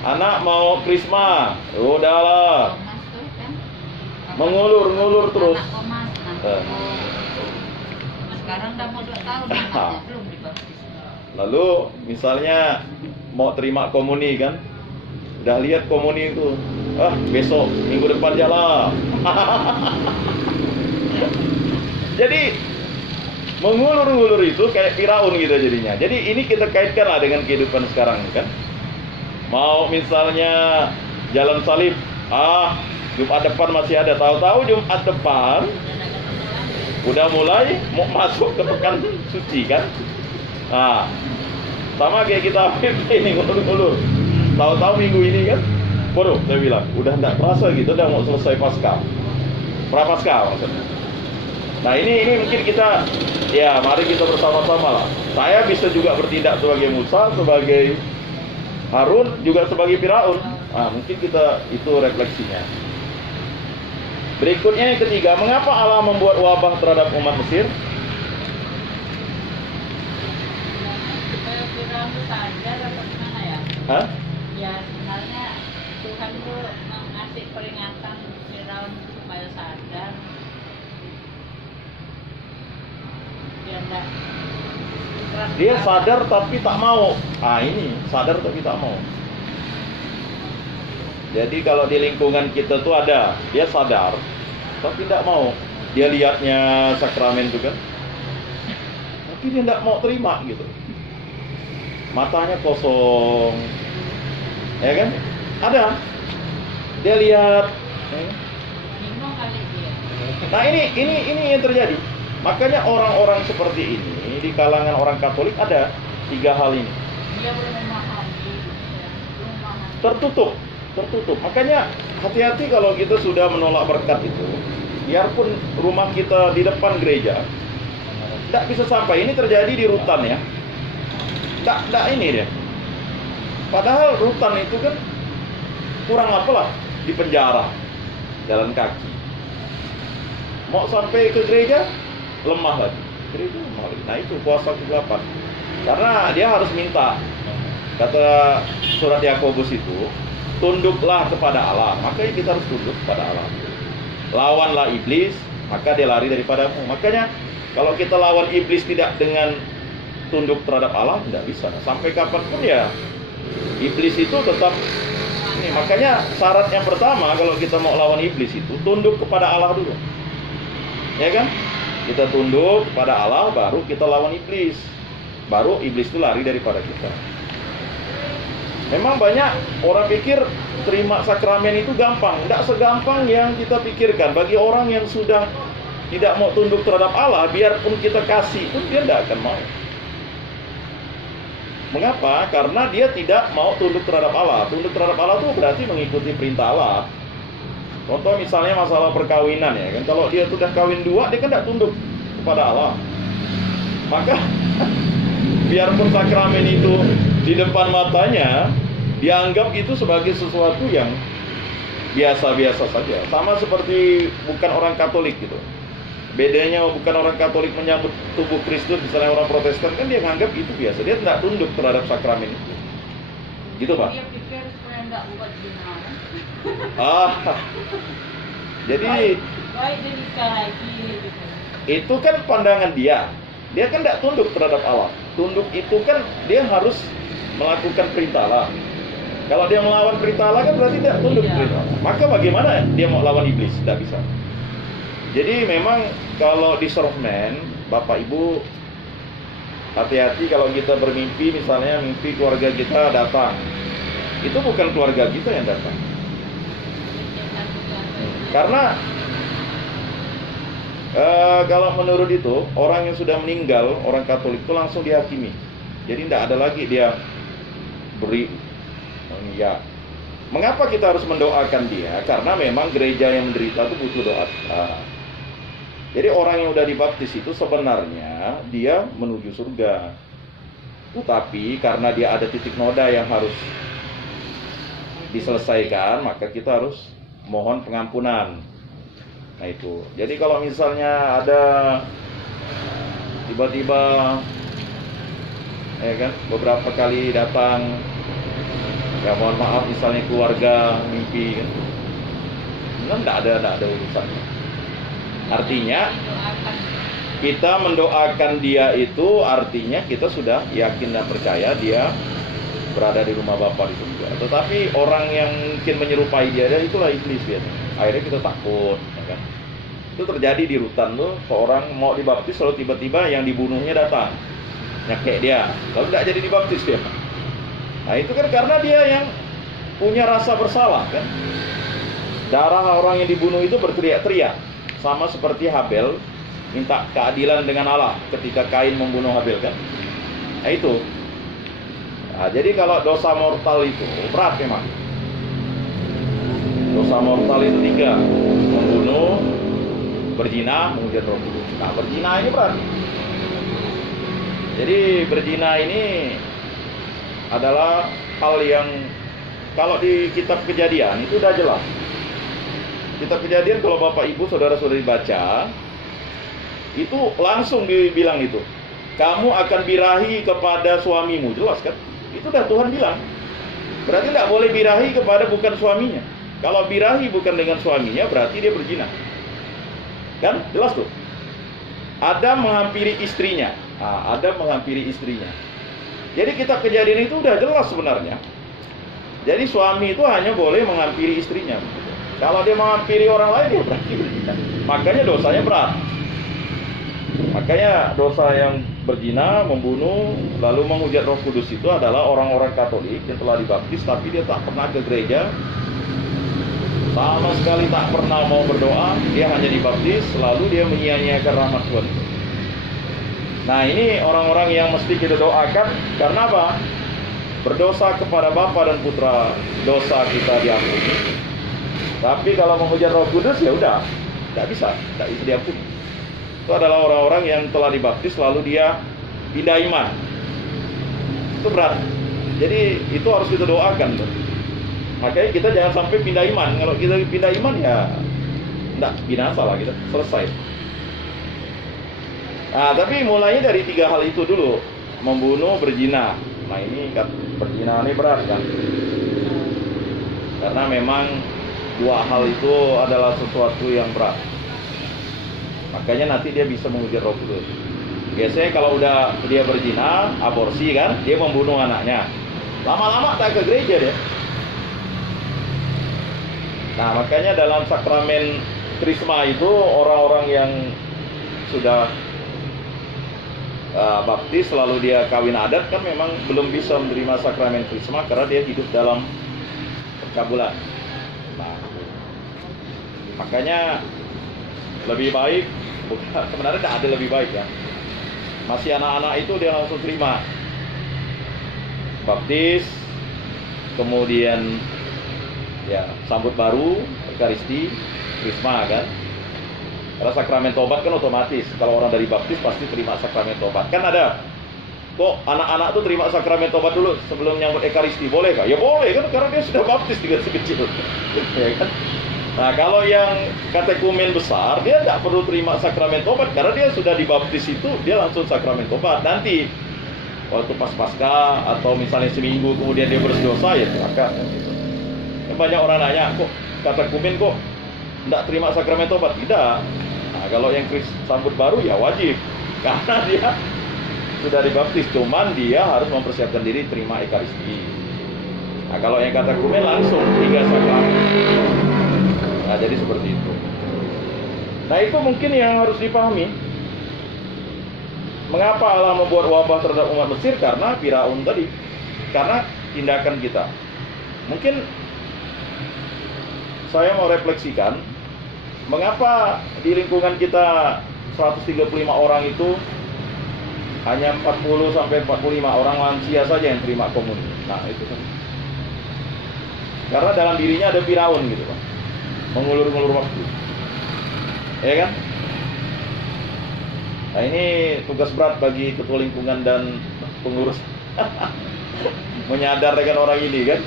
Anak mau krisma, udahlah, Komas tuh kan. mengulur terus. Anak komas nanti. Eh. Sekarang udah mau 2 tahun anaknya belum dibaptis. Lalu misalnya mau terima komuni kan, udah lihat komuni itu, besok minggu depan jalan. Jadi mengulur-ngulur itu kayak Firaun gitu jadinya. Jadi ini kita kaitkan lah dengan kehidupan sekarang kan. Mau misalnya jalan salib, Jumat depan masih ada, tahu-tahu Jumat depan udah mulai mau masuk ke pekan suci kan. Nah, sama kayak kita ini ngulur-ngulur. Tahu-tahu minggu ini kan, waduh, saya bilang udah enggak terasa gitu, udah mau selesai Paskah. Prapaskah maksudnya. Nah ini mungkin kita, ya mari kita bersama-sama lah. Saya bisa juga bertindak sebagai Musa, sebagai Harun, juga sebagai Firaun. Nah mungkin kita itu refleksinya. Berikutnya yang ketiga, mengapa Allah membuat wabah terhadap umat Mesir? Supaya Firaun tuh sadar atau gimana ya? Hah? Ya sebenarnya Tuhan tuh ngasih peringatan Firaun supaya sadar. Dia enggak. Dia sadar tapi tak mau. Ini sadar tapi tak mau. Jadi kalau di lingkungan kita tuh ada, dia sadar tapi tidak mau. Dia lihatnya sakramen itu kan, tapi dia tidak mau terima gitu. Matanya kosong, ya kan? Ada. Dia lihat. Bingung kali dia. Nah ini yang terjadi. Makanya orang-orang seperti ini di kalangan orang Katolik ada 3 hal ini. Dia belum memahami. Ya. Belum memahami. Tertutup. Makanya hati-hati kalau kita sudah menolak berkat itu. Biarpun rumah kita di depan gereja, tidak bisa sampai. Ini terjadi di rutan ya. Tidak ini dia. Padahal rutan itu kan kurang apalah di penjara, jalan kaki. Mau sampai ke gereja, lemah lagi. Gereja lemah lagi. Nah itu kuasa kegelapan. Karena dia harus minta. Kata surat Yakobus itu, tunduklah kepada Allah. Makanya kita harus tunduk kepada Allah. Lawanlah iblis, maka dia lari daripadamu. Makanya kalau kita lawan iblis tidak dengan tunduk terhadap Allah, tidak bisa. Sampai kapanpun ya iblis itu tetap ini. Makanya syarat yang pertama kalau kita mau lawan iblis itu tunduk kepada Allah dulu. Ya kan? Kita tunduk kepada Allah, baru kita lawan iblis. Baru iblis itu lari daripada kita. Memang banyak orang pikir terima sakramen itu gampang. Tidak segampang yang kita pikirkan. Bagi orang yang sudah tidak mau tunduk terhadap Allah, biarpun kita kasih pun dia tidak akan mau. Mengapa? Karena dia tidak mau tunduk terhadap Allah. Tunduk terhadap Allah itu berarti mengikuti perintah Allah. Contoh misalnya masalah perkawinan ya kan. Kalau dia sudah kawin dua, dia kan tidak tunduk kepada Allah. Maka biarpun sakramen itu di depan matanya, dianggap itu sebagai sesuatu yang biasa-biasa saja. Sama seperti bukan orang Katolik gitu. Bedanya bukan orang Katolik menyambut tubuh Kristus, misalnya orang Protestan kan dia menganggap itu biasa. Dia tidak tunduk terhadap sakramen itu. Gitu Pak? Dia pikir supaya nggak buat zina. Jadi Baik dia nikah lagi gitu. itu kan pandangan dia. Dia kan tidak tunduk terhadap Allah. Tunduk itu kan dia harus melakukan perintah Allah. Kalau dia melawan perintah Allah kan berarti tidak tunduk perintah Allah. Maka bagaimana dia mau lawan iblis? Tidak bisa. Jadi memang kalau di Surfman, Bapak Ibu hati-hati kalau kita bermimpi, misalnya mimpi keluarga kita datang. Itu bukan keluarga kita yang datang. Karena kalau menurut itu, orang yang sudah meninggal, orang Katolik itu langsung dihakimi. Jadi tidak ada lagi dia beri ya. Mengapa kita harus mendoakan dia? Karena memang gereja yang menderita itu butuh doa. Jadi orang yang sudah dibaptis itu sebenarnya dia menuju surga. Tetapi karena dia ada titik noda yang harus diselesaikan, maka kita harus mohon pengampunan. Nah itu. Jadi kalau misalnya ada tiba-tiba ya kan beberapa kali datang, ya mohon maaf misalnya keluarga mimpi kan, tidak ada urusannya. Artinya kita mendoakan dia itu artinya kita sudah yakin dan percaya dia berada di rumah Bapa di surga. Tetapi orang yang mungkin menyerupai dia, itulah iblis biasanya. Akhirnya kita takut, ya kan? Itu terjadi di Rutan tuh, seorang mau dibaptis lalu tiba-tiba yang dibunuhnya datang, nyakek dia, lalu tidak jadi dibaptis dia. Nah itu kan karena dia yang punya rasa bersalah kan. Darah orang yang dibunuh itu berteriak-teriak. Sama seperti Habel minta keadilan dengan Allah ketika Kain membunuh Habel kan. Nah itu. Nah, jadi kalau dosa mortal itu berat memang. Dosa mortal itu 3: membunuh, berzina, menghujat Roh Kudus. Nah, berzina ini berat. Jadi berzina ini adalah hal yang kalau di kitab Kejadian itu sudah jelas. Kitab Kejadian kalau Bapak Ibu saudara-saudari baca, itu langsung dibilang itu, kamu akan birahi kepada suamimu, jelas kan? Itu dah Tuhan bilang. Berarti tidak boleh birahi kepada bukan suaminya. Kalau birahi bukan dengan suaminya, berarti dia berzina. Kan? Jelas tuh. Adam menghampiri istrinya. Nah, Adam menghampiri istrinya. Jadi kitab Kejadian itu udah jelas sebenarnya. Jadi suami itu hanya boleh menghampiri istrinya. Kalau dia menghampiri orang lain, dia berarti berzina. Makanya dosanya berat. Makanya dosa yang berzina, membunuh, lalu menghujat Roh Kudus itu adalah orang-orang Katolik yang telah dibaptis, tapi dia tak pernah ke gereja, sama sekali tak pernah mau berdoa, dia hanya dibaptis, lalu dia menyia-nyiakan rahmat Tuhan. Nah ini orang-orang yang mesti kita doakan, karena apa? Berdosa kepada Bapa dan Putra, dosa kita diampuni. Tapi kalau menghujat Roh Kudus ya udah, tidak bisa diampuni. Itu adalah orang-orang yang telah dibaptis lalu dia pindah iman. Itu berat. Jadi itu harus kita doakan tuh. Makanya kita jangan sampai pindah iman. Kalau kita pindah iman ya enggak, binasa lah kita, selesai. Nah, tapi mulainya dari 3 hal itu dulu. Membunuh, berzina. Nah, ini kan berzina ini berat kan. Karena memang 2 hal itu adalah sesuatu yang berat. Makanya nanti dia bisa menghujat Roh Kudus. Biasanya kalau udah dia berzina, aborsi kan, dia membunuh anaknya. Lama-lama tak ke gereja dia. Nah, makanya dalam sakramen Krisma itu orang-orang yang sudah baptis lalu dia kawin adat kan memang belum bisa menerima sakramen Krisma karena dia hidup dalam percabulan. Nah, makanya lebih baik, sebenarnya tidak ada lebih baik ya. Masih anak-anak itu dia langsung terima baptis, kemudian ya sambut baru, Ekaristi, Krisma kan. Karena sakramen tobat kan otomatis. Kalau orang dari baptis pasti terima sakramen tobat. Kan ada, kok anak-anak tuh terima sakramen tobat dulu sebelum nyambut Ekaristi, boleh kah? Ya boleh kan, karena dia sudah baptis di kecil. Ya kan? Nah, kalau yang katekumen besar, dia tidak perlu terima sakramen tobat karena dia sudah dibaptis itu, dia langsung sakramen tobat. Nanti waktu pas Paskah atau misalnya seminggu kemudian dia berdosa, ya silakan. Gitu. Banyak orang nanya, kok katekumen kok tidak terima sakramen tobat? Tidak. Nah, kalau yang sambut baru ya wajib karena dia sudah dibaptis, cuman dia harus mempersiapkan diri terima Ekaristi. Nah, kalau yang katekumen langsung 3 sakramen. Nah, jadi seperti itu. Nah, itu mungkin yang harus dipahami. Mengapa Allah membuat wabah terhadap umat Mesir? Karena Firaun tadi. Karena tindakan kita. Mungkin saya mau refleksikan, mengapa di lingkungan kita 135 orang itu hanya 40 sampai 45 orang lansia saja yang terima komunion. Nah, itu kan. Karena dalam dirinya ada Firaun gitu kan. Mengulur-ngulur waktu, ya kan? Nah, ini tugas berat bagi ketua lingkungan dan pengurus menyadarkan orang ini kan.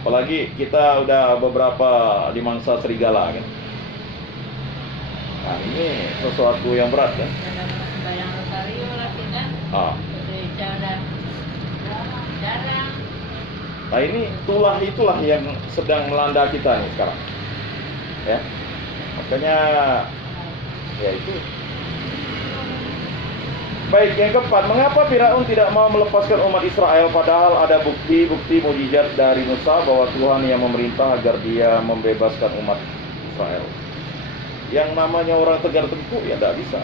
Apalagi kita udah beberapa di mangsa serigala kan. Nah, ini sesuatu yang berat kan. Bayang rosario lagi kan. Jarang. Nah, ini itulah yang sedang melanda kita nih sekarang. Ya. Makanya ya itu. Baik, yang keempat, mengapa Firaun tidak mau melepaskan umat Israel padahal ada bukti-bukti mukjizat dari Musa bahwa Tuhan yang memerintah agar dia membebaskan umat Israel. Yang namanya orang tegar tengkuk ya tidak bisa.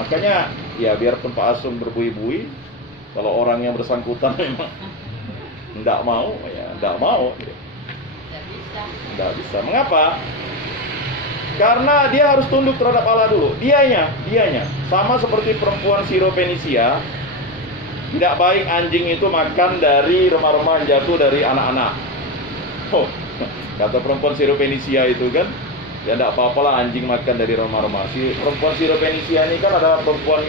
Makanya ya biarpun Pak Asun berbui-bui, kalau orang yang bersangkutan memang tidak mau, ya tidak mau. Tidak bisa. Mengapa? Karena dia harus tunduk terhadap Allah dulu. Dianya. Sama seperti perempuan Sirofenisia. Tidak baik anjing itu makan dari remah-remah yang jatuh dari anak-anak. Oh, kata perempuan Sirofenisia itu kan, ya tidak apa-apalah anjing makan dari remah-remah. Si perempuan Sirofenisia ini kan adalah perempuan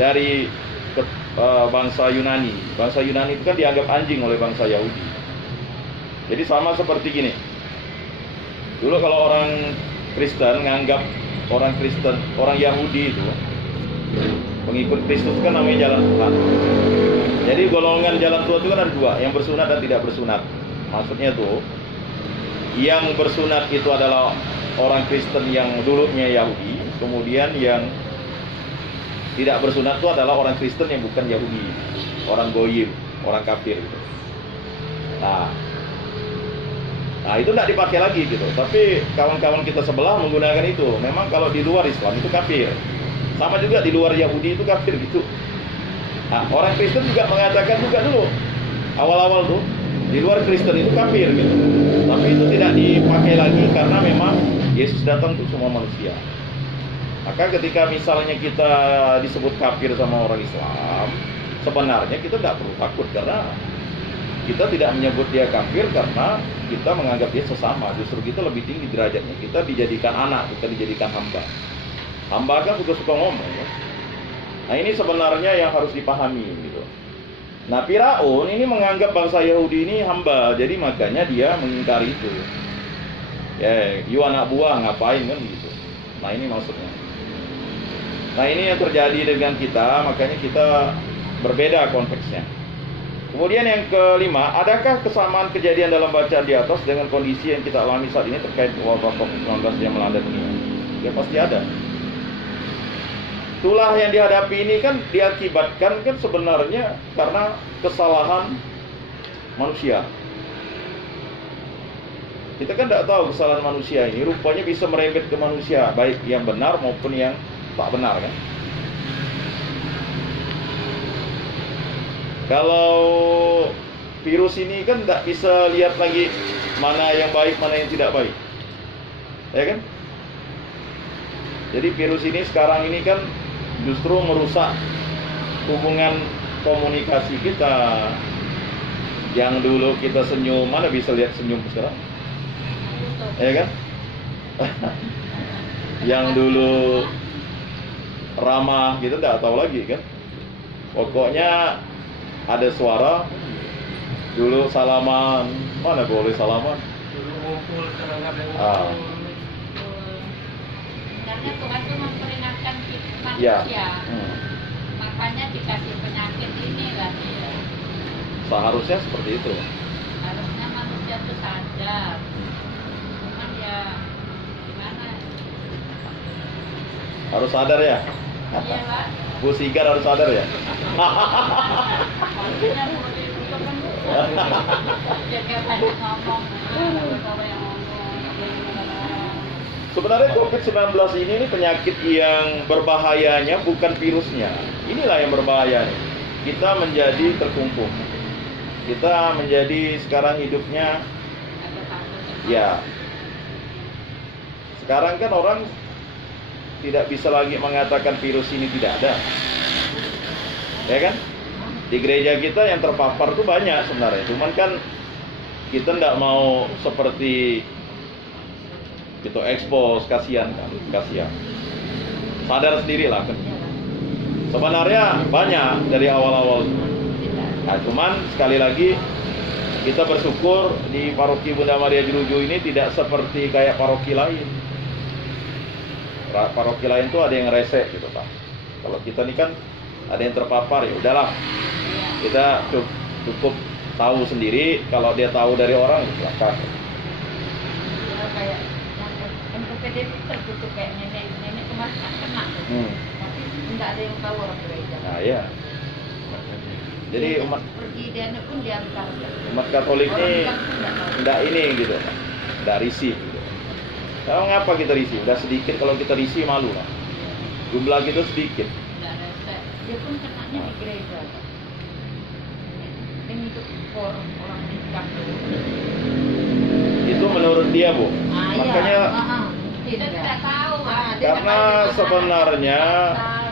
dari bangsa Yunani. Bangsa Yunani itu kan dianggap anjing oleh bangsa Yahudi. Jadi sama seperti gini. Dulu kalau orang Kristen nganggap orang Kristen, orang Yahudi itu pengikut Kristus kan namanya jalan Tuhan. Jadi golongan jalan Tuhan itu kan ada 2, yang bersunat dan tidak bersunat. Maksudnya tuh, yang bersunat itu adalah orang Kristen yang dulunya Yahudi, kemudian yang tidak bersunat itu adalah orang Kristen yang bukan Yahudi, orang Goyim, orang kafir gitu. Nah, itu tidak dipakai lagi gitu. Tapi kawan-kawan kita sebelah menggunakan itu. Memang kalau di luar Islam itu kafir. Sama juga di luar Yahudi itu kafir gitu. Nah, orang Kristen juga mengatakan juga dulu awal-awal tuh di luar Kristen itu kafir gitu. Tapi itu tidak dipakai lagi karena memang Yesus datang untuk semua manusia. Maka ketika misalnya kita disebut kafir sama orang Islam, sebenarnya kita tidak perlu takut karena kita tidak menyebut dia kafir karena kita menganggap dia sesama. Justru kita lebih tinggi derajatnya. Kita dijadikan anak, kita dijadikan hamba. Hamba kan suka-suka ngomong ya. Nah, ini sebenarnya yang harus dipahami gitu. Nah, Firaun ini menganggap bangsa Yahudi ini hamba. Jadi makanya dia mengingkari itu. Ya, you anak buah ngapain kan gitu. Nah, ini maksudnya. Nah, ini yang terjadi dengan kita, makanya kita berbeda konteksnya. Kemudian yang kelima, adakah kesamaan kejadian dalam bacaan di atas dengan kondisi yang kita alami saat ini terkait wabah COVID-19 yang melanda dunia? Ya pasti ada. Itulah yang dihadapi ini kan diakibatkan kan sebenarnya karena kesalahan manusia. Kita kan tidak tahu kesalahan manusia ini rupanya bisa merembet ke manusia, baik yang benar maupun yang tak benar kan. Kalau virus ini kan tidak bisa lihat lagi mana yang baik, mana yang tidak baik, ya kan? Jadi virus ini sekarang ini kan justru merusak hubungan komunikasi kita. Yang dulu kita senyum, mana bisa lihat senyum sekarang? Ya kan? Yang dulu ramah gitu tidak tahu lagi kan? Pokoknya ada suara. Dulu salaman, mana boleh salaman? Dulu ngumpul sekarang ada Ah. Sebenarnya Tuhan itu memperingatkan Ya. manusia. Makanya dikasih penyakit ini kan. Seharusnya seperti itu. Harusnya manusia itu sadar. Cuman ya gimana? Harus sadar ya. Iya lah. Bu Sigar harus sadar ya. Maksudnya perlu ditutup kan. Jaga banyak ngomong. Kalau yang ngomong. Sebenarnya COVID-19 ini penyakit yang berbahayanya bukan virusnya. Inilah yang berbahaya. Kita menjadi terkungkung. Kita menjadi sekarang hidupnya Ada takut. ya. Sekarang kan orang tidak bisa lagi mengatakan virus ini tidak ada. Ya kan? Di gereja kita yang terpapar tuh banyak sebenarnya. Cuman kan kita tidak mau seperti kita expose, kasihan kan, kasihan. Sadar sendiri lah kan. Sebenarnya banyak dari awal-awal. Nah, cuman sekali lagi kita bersyukur di paroki Bunda Maria Jeruju ini tidak seperti kayak paroki lain. Paroki lain tuh ada yang rese gitu Pak. Kalau kita ini kan ada yang terpapar ya udahlah. Kita cukup tahu sendiri. Kalau dia tahu dari orang silakan. Ya, kayak yang MPPD itu tertutup kayak nenek kemarin kan kena tuh. Tapi tidak ada yang tahu orang gereja. Nah ya. Jadi pergi dia pun diantar. umat Katolik ini Orang pun nggak tahu. tidak ini gitu, tidak risih gitu. Kalau ngapa kita risih? Udah sedikit, kalau kita risih malu lah. Jumlah kita sedikit. Nggak rese. Dia pun kenanya di gereja. Ini untuk orang nikah. Itu menurut dia Bu. Makanya Kita tidak tahu. karena sebenarnya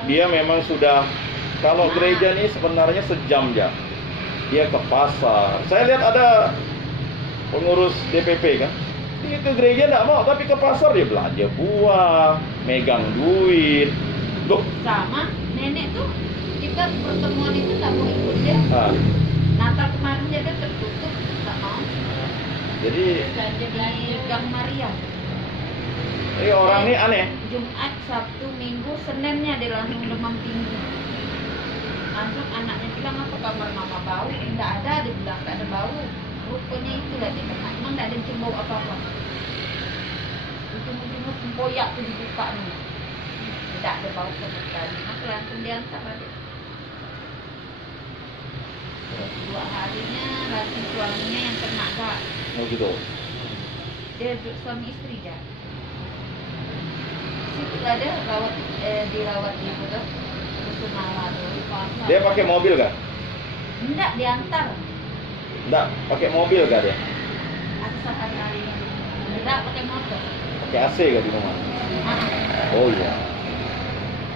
dia memang sudah, kalau gereja ini sebenarnya sejam ya. Dia ke pasar. Saya lihat ada pengurus DPP kan. Dia ke gereja enggak mau, tapi ke pasar dia belanja buah, megang duit. Loh, Sama nenek tuh kita pertemuan itu tak mau ikut dia. ah, Natal kemarin dia kan tertutup tak mau. jadi Belanja di Gang Maria. ini orang ini aneh. Jumat, Sabtu, Minggu, Seninnya dia langsung demam tinggi. Langsung anaknya bilang apa kamar mama bau? Tidak ada, dia bilang tidak ada bau. Rupanya itulah dia kena. Emang tidak ada cium bau apa-apa. Ujung-ujungnya tempoyak tuh dibuka nih. Tidak ada bau sama sekali. Maka langsung diantar adik. 2 harinya lagi suaminya yang kena kak. Oh gitu. Dia suami istri ya. Situ ada rawat dirawat di itu Rusunawa tuh. Dia pakai mobil kan? Enggak diantar. Enggak, pakai mobil kan dia? Aksa hari enggak pakai motor. Pakai AC kan di rumah? Oh iya.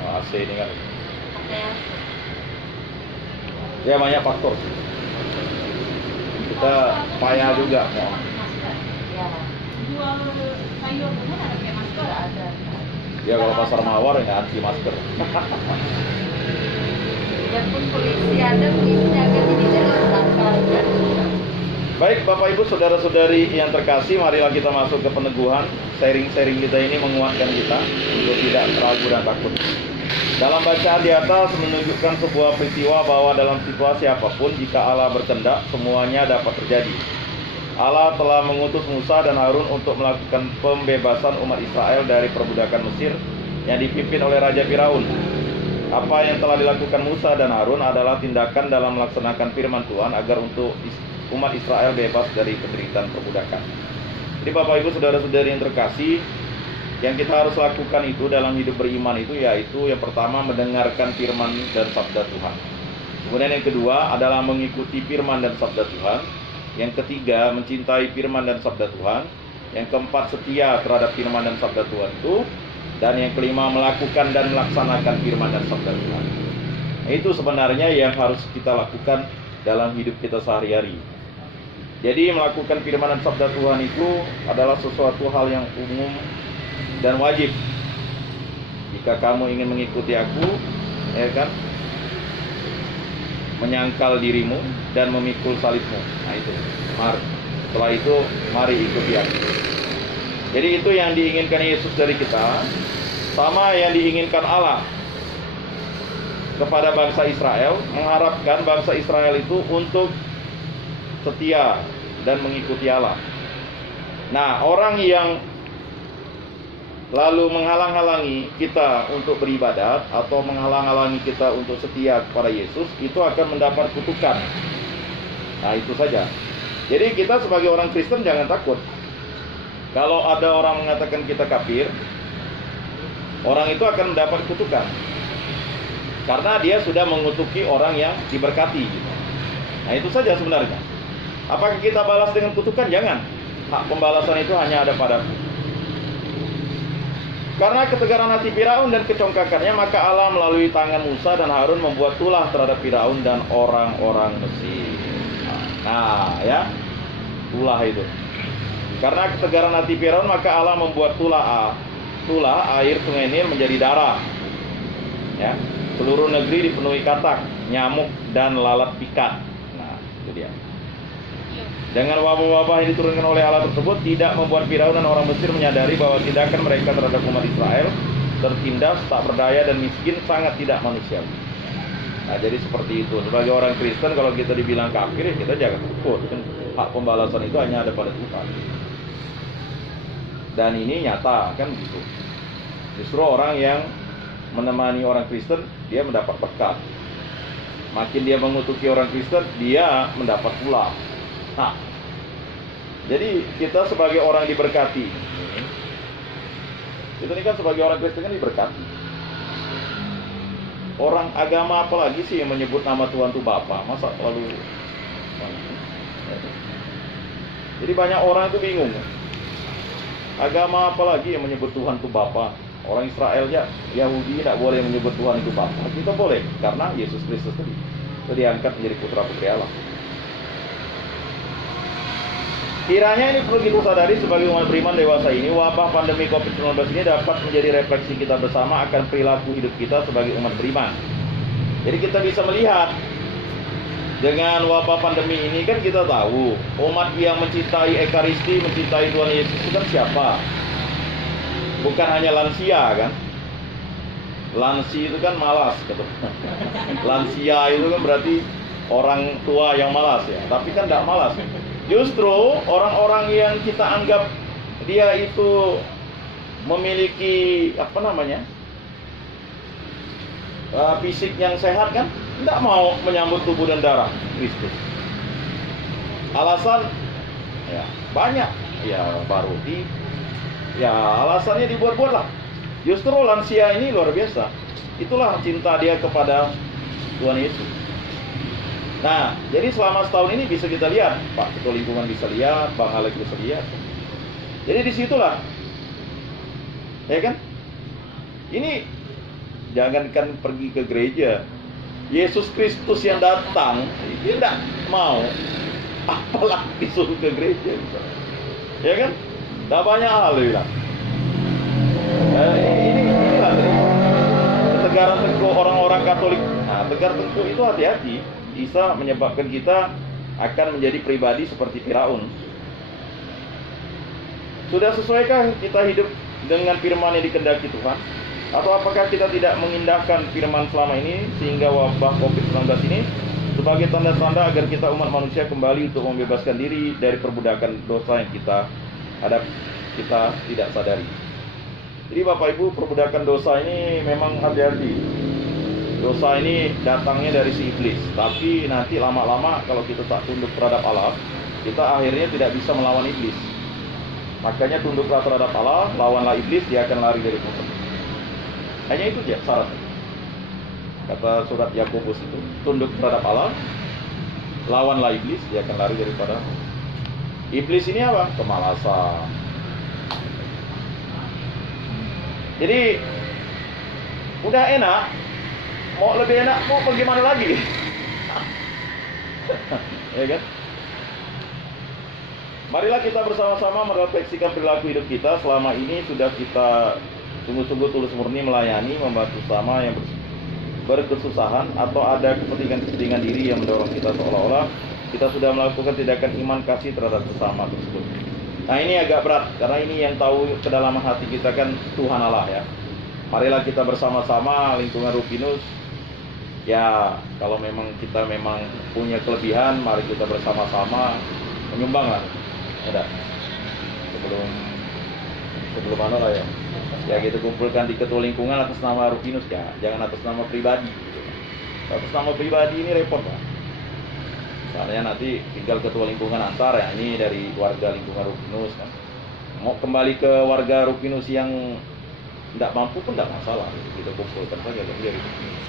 Oh, AC ini kan. Pakai Ya banyak faktor sih. Kita payah juga. Ya. Ya. Jual sayur pun ada pakai masker ada. Ya kalau pasar mawar ya anti masker. Ya pun polisi ada polisi jaga di dalam langkah. Baik Bapak Ibu Saudara-saudari yang terkasih, marilah kita masuk ke peneguhan. Sharing-sharing kita ini menguatkan kita untuk tidak ragu dan takut. Dalam bacaan di atas menunjukkan sebuah peristiwa bahwa dalam situasi apapun jika Allah berkehendak semuanya dapat terjadi. Allah telah mengutus Musa dan Harun untuk melakukan pembebasan umat Israel dari perbudakan Mesir yang dipimpin oleh Raja Firaun. Apa yang telah dilakukan Musa dan Harun adalah tindakan dalam melaksanakan firman Tuhan agar untuk umat Israel bebas dari penderitaan perbudakan. Jadi Bapak Ibu saudara-saudari yang terkasih, yang kita harus lakukan itu dalam hidup beriman itu yaitu yang pertama mendengarkan firman dan sabda Tuhan. Kemudian yang kedua adalah mengikuti firman dan sabda Tuhan. Yang ketiga mencintai firman dan sabda Tuhan. Yang keempat setia terhadap firman dan sabda Tuhan itu. Dan yang kelima melakukan dan melaksanakan firman dan sabda Tuhan. Nah, itu sebenarnya yang harus kita lakukan dalam hidup kita sehari-hari. Jadi melakukan firman dan sabda Tuhan itu adalah sesuatu hal yang umum dan wajib. Jika kamu ingin mengikuti aku, ya kan, menyangkal dirimu dan memikul salibmu. Nah itu, mari. Setelah itu, mari ikuti aku. Jadi itu yang diinginkan Yesus dari kita, sama yang diinginkan Allah kepada bangsa Israel, mengharapkan bangsa Israel itu untuk setia dan mengikuti Allah. Nah, orang yang lalu menghalang-halangi kita untuk beribadat atau menghalang-halangi kita untuk setia kepada Yesus, itu akan mendapat kutukan. Nah, itu saja. Jadi kita sebagai orang Kristen jangan takut. Kalau ada orang mengatakan kita kafir, orang itu akan mendapat kutukan. Karena dia sudah mengutuki orang yang diberkati. Nah itu saja sebenarnya. Apakah kita balas dengan kutukan? Jangan. Hak pembalasan itu hanya ada padaku. Karena ketegaran hati Firaun dan kecongkakannya, maka Allah melalui tangan Musa dan Harun membuat tulah terhadap Firaun dan orang-orang Mesir. Nah ya, tulah itu. Karena ketegaran hati Firaun, maka Allah membuat tulah air sungai Nil menjadi darah. Ya, seluruh negeri dipenuhi katak, nyamuk dan lalat pikat. Nah, itu dia. Dengan wabah-wabah yang diturunkan oleh Allah tersebut tidak membuat Firaun dan orang Mesir menyadari bahwa tindakan mereka terhadap umat Israel tertindas, tak berdaya dan miskin, sangat tidak manusiawi. Nah, jadi seperti itu. Sebagai orang Kristen, kalau kita dibilang kafir, ya kita jangan takut. Hak pembalasan itu hanya ada pada Tuhan. Dan ini nyata, kan gitu. Justru orang yang menemani orang Kristen, dia mendapat berkat. Makin dia mengutuki orang Kristen, dia mendapat pula. Nah, jadi kita sebagai orang diberkati. Kita ini kan sebagai orang Kristen kan diberkati. Orang agama apalagi sih yang menyebut nama Tuhan itu Bapa? Masa lalu? Jadi banyak orang itu bingung. Agama apalagi yang menyebut Tuhan itu Bapa? Orang Israel ya, Yahudi tidak boleh menyebut Tuhan itu Bapa. Kita boleh, karena Yesus Kristus itu diangkat menjadi putra putri Allah. Kiranya ini perlu kita sadari sebagai umat beriman dewasa ini, wabah pandemi COVID-19 ini dapat menjadi refleksi kita bersama akan perilaku hidup kita sebagai umat beriman. Jadi kita bisa melihat dengan wabah pandemi ini kan kita tahu umat yang mencintai Ekaristi, mencintai Tuhan Yesus itu kan siapa? Bukan hanya lansia kan? Lansi itu kan malas gitu. Lansia itu kan berarti orang tua yang malas ya. Tapi kan tidak malas. Justru orang-orang yang kita anggap dia itu memiliki fisik yang sehat kan, tidak mau menyambut tubuh dan darah Kristus. Alasan ya banyak, ya baru alasannya dibuat-buat lah. Justru lansia ini luar biasa. Itulah cinta dia kepada Tuhan Yesus. Nah, jadi selama setahun ini bisa kita lihat, Pak Ketua Lingkungan bisa lihat, Bang Alex bisa lihat. Jadi disitulah, ya kan? Ini jangankan pergi ke gereja, Yesus Kristus yang datang, dia tidak mau, apalagi disuruh ke gereja, ya kan? Tidak banyak hal dia bilang. Inilah ketegaran tengkuk orang-orang Katolik. Nah, tegar tengkuk itu hati-hati, bisa menyebabkan kita akan menjadi pribadi seperti Firaun. Sudah sesuaikah kita hidup dengan firman yang dikehendaki Tuhan? Atau apakah kita tidak mengindahkan firman selama ini sehingga wabah COVID-19 ini sebagai tanda-tanda agar kita umat manusia kembali untuk membebaskan diri dari perbudakan dosa yang kita tidak sadari. Jadi Bapak Ibu, perbudakan dosa ini memang hati-hati. Dosa ini datangnya dari si iblis, tapi nanti lama-lama kalau kita tak tunduk terhadap Allah, kita akhirnya tidak bisa melawan iblis. Makanya tunduklah terhadap Allah, lawanlah iblis, dia akan lari dari kamu. Hanya itu saja syaratnya. Kata surat Yakobus itu, tunduk terhadap Allah, lawanlah iblis, dia akan lari daripada iblis. Ini apa? Kemalasan. Jadi udah enak, mau lebih enak, mau bagaimana lagi? Ya kan? Marilah kita bersama-sama merefleksikan perilaku hidup kita. Selama ini sudah kita sungguh-sungguh tulus murni melayani, membantu sama yang berkesusahan, atau ada kepentingan-kepentingan diri yang mendorong kita seolah-olah kita sudah melakukan tindakan iman kasih terhadap sesama tersebut. Nah, ini agak berat, karena ini yang tahu kedalaman hati kita kan Tuhan Allah ya. Marilah kita bersama-sama lingkungan Rupinus. Ya, kalau memang kita memang punya kelebihan, mari kita bersama-sama menyumbang lah. Ada sebelum mana lah ya. Ya kita kumpulkan di ketua lingkungan atas nama Rupinus ya, jangan atas nama pribadi. Gitu. Atas nama pribadi ini repot lah. Soalnya nanti tinggal ketua lingkungan antar ya, ini dari warga lingkungan Rupinus kan. Mau kembali ke warga Rupinus yang tidak mampu pun tidak masalah, kita kumpulkan saja dari Rupinus.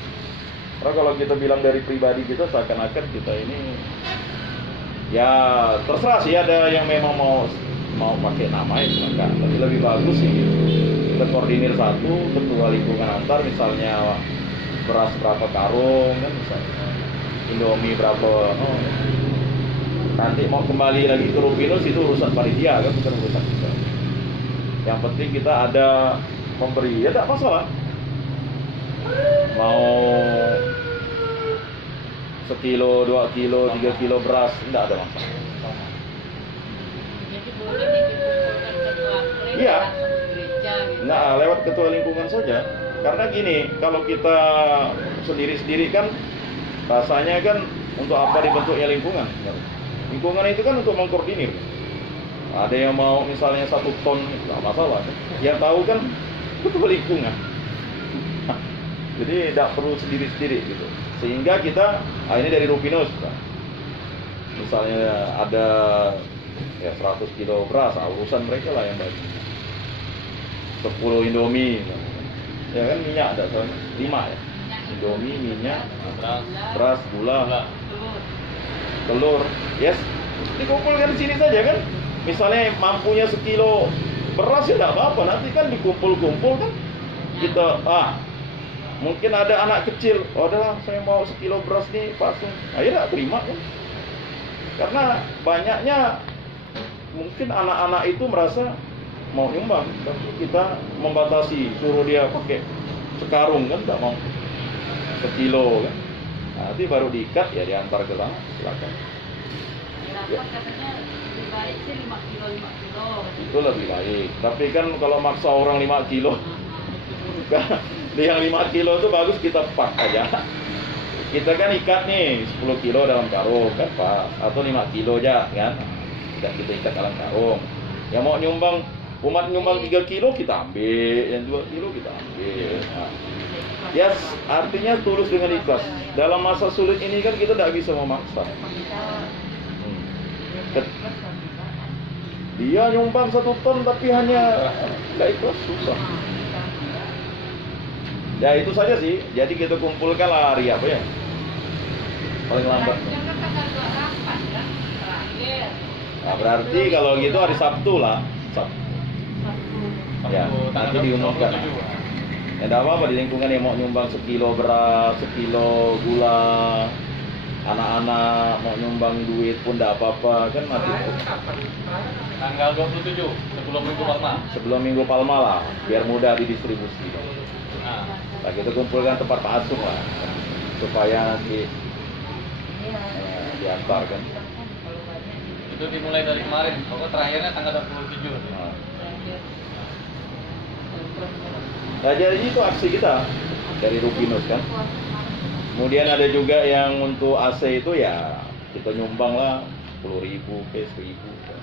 Karena kalau kita bilang dari pribadi kita, seakan-akan kita ini ya terserah sih, ada yang memang mau pakai nama ya silakan. Tapi lebih bagus sih gitu. Kita koordinir satu ketua lingkungan antar, misalnya beras berapa karung kan, misalnya Indomie berapa. Nanti mau kembali lagi ke Rupinus itu urusan panitia kan, bukan urusan kita. Yang penting kita ada memberi, ya tidak masalah. Mau 1 kilo, 2 kilo, 3 kilo beras, tidak ada masalah. Jadi boleh nih dikumpulkan ketua gereja, Iya. gereja gitu. Nah, lewat ketua lingkungan saja. Karena gini, kalau kita sendiri-sendiri kan rasanya kan untuk apa dibentuknya lingkungan? Lingkungan itu kan untuk mengkoordinir. Ada yang mau misalnya 1 ton, nggak masalah. Yang tahu kan ketua lingkungan. Jadi tidak perlu sendiri-sendiri gitu. Sehingga kita, ini dari Rupinus, misalnya ada ya 100 kilo beras, urusan mereka lah yang bagi. 10 Indomie, ya kan minyak ada soalnya 5 ya. Indomie, minyak, beras, gula, telur, yes, dikumpulkan di sini saja kan. Misalnya mampunya 1 kilo beras ya tidak apa-apa, nanti kan dikumpul-kumpul kan. Kita, mungkin ada anak kecil, adalah saya mau 1 kilo beras nih Pak Sung, ayo tak terima kan. Karena banyaknya mungkin anak-anak itu merasa mau nyumbang, tapi kita membatasi, suruh dia pakai sekarung kan, tidak mau 1 kilo kan. Nanti baru diikat ya diantar ke sana, silakan. Rapat katanya lebih baik sih 5 kilo. Itu lebih baik. Tapi kan kalau maksa orang 5 kilo, yang 5 kilo itu bagus kita pak aja. Kita kan ikat nih 10 kilo dalam karung kan Pak, atau 5 kilo aja kan. Dan kita ikat dalam karung. Yang mau nyumbang, umat nyumbang 3 kilo kita ambil, yang 2 kilo kita ambil. Nah, ya artinya tulus dengan ikhlas. Dalam masa sulit ini kan kita tidak bisa memaksa. Dia nyumbang 1 ton tapi hanya tidak ikhlas, susah. Ya itu saja sih. Jadi kita kumpulkan lah hari apa ya? Paling lambat. Jangan tanggal 28 kan terakhir. Nah, berarti kalau gitu hari Sabtu lah. Sabtu. Ya, nanti diumumkan. Ya tidak apa-apa di lingkungan yang mau nyumbang 1 kilo beras, 1 kilo gula, anak-anak mau nyumbang duit pun tidak apa-apa kan nanti. Tanggal 27 sebelum Minggu Palma. Sebelum Minggu Palma lah, biar mudah didistribusi. Nah, kita kumpulkan tempat Pak Asung lah, supaya nanti diantar kan. Itu dimulai dari kemarin, pokoknya terakhirnya tanggal 27. Nah, jadi itu aksi kita dari Rupinus kan. Kemudian ada juga yang untuk AC itu ya kita nyumbang lah 10.000 ke 1.000 kan.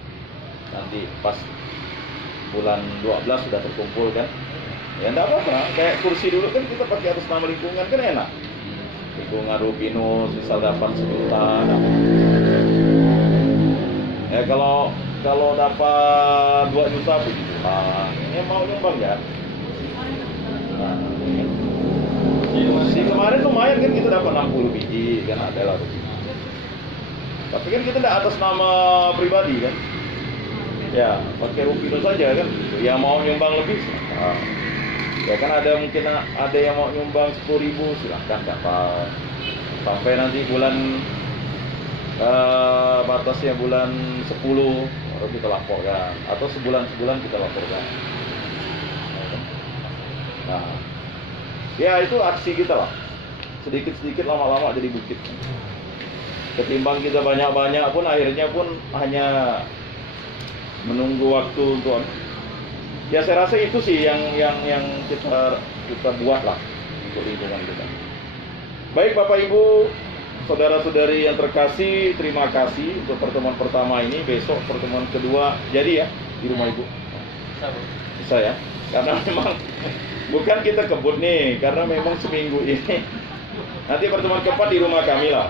Nanti pas bulan 12 sudah terkumpul kan. Ya enggak apa-apa, kayak kursi dulu kan kita pakai atas nama lingkungan kan enak. lingkungan Rupinus misal dapat 1 juta. Ya kalau dapat 2 juta puji Tuhan. Ini mau nyumbang ya. Nah, si kemarin lumayan kan kita dapat 60 biji kan, ada lah. Tapi kan kita tidak atas nama pribadi kan. Ya, pakai Rupinus saja kan. Yang mau nyumbang lebih ya kan, mungkin ada yang mau nyumbang 10.000, silahkan dapat. Sampai nanti bulan batasnya bulan 10 baru kita laporkan, atau sebulan kita laporkan. Nah, ya itu aksi kita lah. Sedikit-sedikit lama-lama jadi bukit. Ketimbang kita banyak-banyak pun akhirnya pun hanya menunggu waktu untuk. Ya saya rasa itu sih yang kita buat lah untuk lingkungan kita. Baik Bapak Ibu, saudara-saudari yang terkasih, terima kasih untuk pertemuan pertama ini. Besok pertemuan kedua jadi ya di rumah Ibu. Bisa ya, karena memang bukan kita kebut nih, karena memang seminggu ini. Nanti pertemuan keempat di rumah kami lah.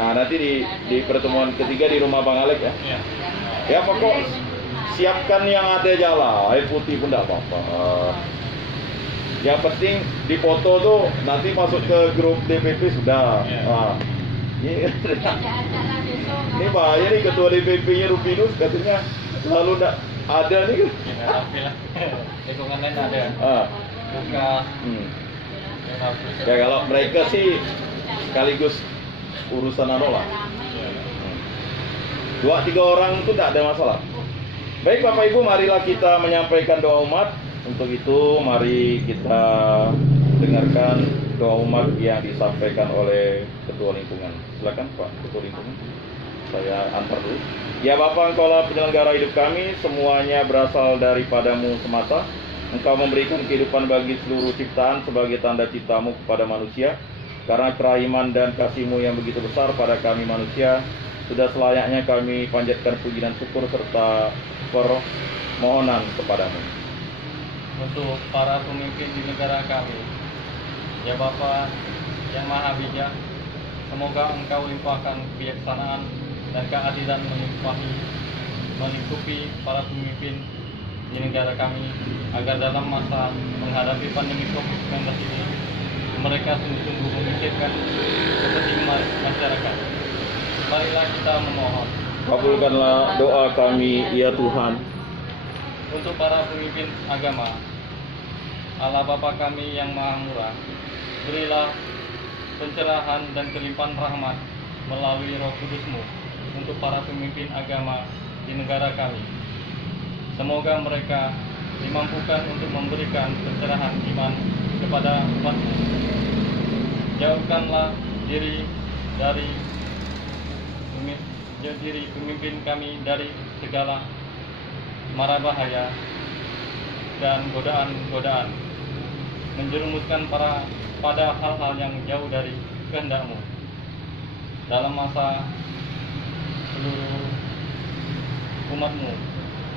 Nah nanti di pertemuan ketiga di rumah Bang Alek ya. Ya pokok siapkan yang ada aja lah, air putih pun tidak apa-apa. Yang penting di foto tuh nanti masuk ke grup DPP sudah. Ini bahaya nih, ketua DPP-nya Rupinus katanya selalu tidak ada nih kan. Lingkungan lain ada. Buka. Ya kalau mereka sih sekaligus urusan lah. 2-3 orang itu tidak ada masalah. Baik Bapak Ibu, marilah kita menyampaikan doa umat. Untuk itu mari kita dengarkan doa umat yang disampaikan oleh Ketua Lingkungan. Silakan Pak Ketua Lingkungan. Saya antar dulu. Ya Bapa, Engkaulah penyelenggara hidup kami, semuanya berasal daripadamu semata. Engkau memberikan kehidupan bagi seluruh ciptaan sebagai tanda ciptamu kepada manusia. Karena kerahiman dan kasih-Mu yang begitu besar pada kami manusia, sudah selayaknya kami panjatkan puji dan syukur serta permohonan kepadamu. Untuk para pemimpin di negara kami, ya Bapa yang Maha Bijak, semoga Engkau limpahkan kebijaksanaan dan keadilan melingkupi para pemimpin di negara kami, agar dalam masa menghadapi pandemi COVID-19 ini, mereka sungguh-sungguh memikirkan kepentingan masyarakat. Marilah kita memohon. Kabulkanlah doa kami, ya Tuhan. Untuk para pemimpin agama, Allah Bapa kami yang Maha Murah, berilah pencerahan dan kelimpahan rahmat melalui Roh Kudus-Mu untuk para pemimpin agama di negara kami. Semoga mereka dimampukan untuk memberikan pencerahan iman kepada umat-Mu. Jauhkanlah diri pemimpin kami dari segala mara bahaya dan godaan-godaan, menjerumuskan pada hal-hal yang jauh dari kehendak-Mu. Dalam masa seluruh umat-Mu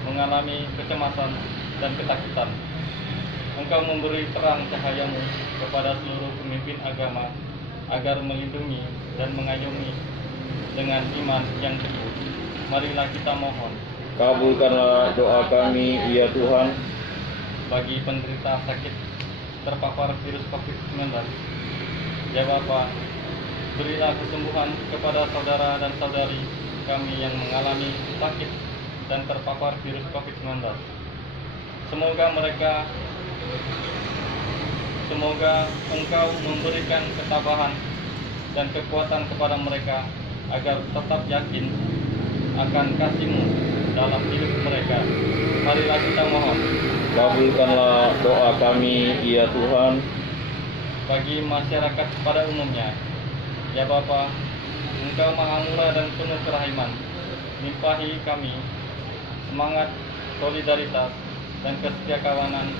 mengalami kecemasan dan ketakutan, Engkau memberi terang cahaya-Mu kepada seluruh pemimpin agama agar melindungi dan mengayomi dengan iman yang teguh. Marilah kita mohon. Kabulkanlah doa kami, ya Tuhan. Bagi penderita sakit terpapar virus COVID-19, ya Bapa, berilah kesembuhan kepada saudara dan saudari kami yang mengalami sakit dan terpapar virus COVID-19. Semoga Engkau memberikan ketabahan dan kekuatan kepada mereka agar tetap yakin akan kasih-Mu dalam hidup mereka. Marilah kita mohon. Kabulkanlah doa kami, ya Tuhan. Bagi masyarakat pada umumnya, ya Bapa, Engkau Maha Murah dan penuh kerahiman, limpahi kami semangat, solidaritas, dan kesetiakawanan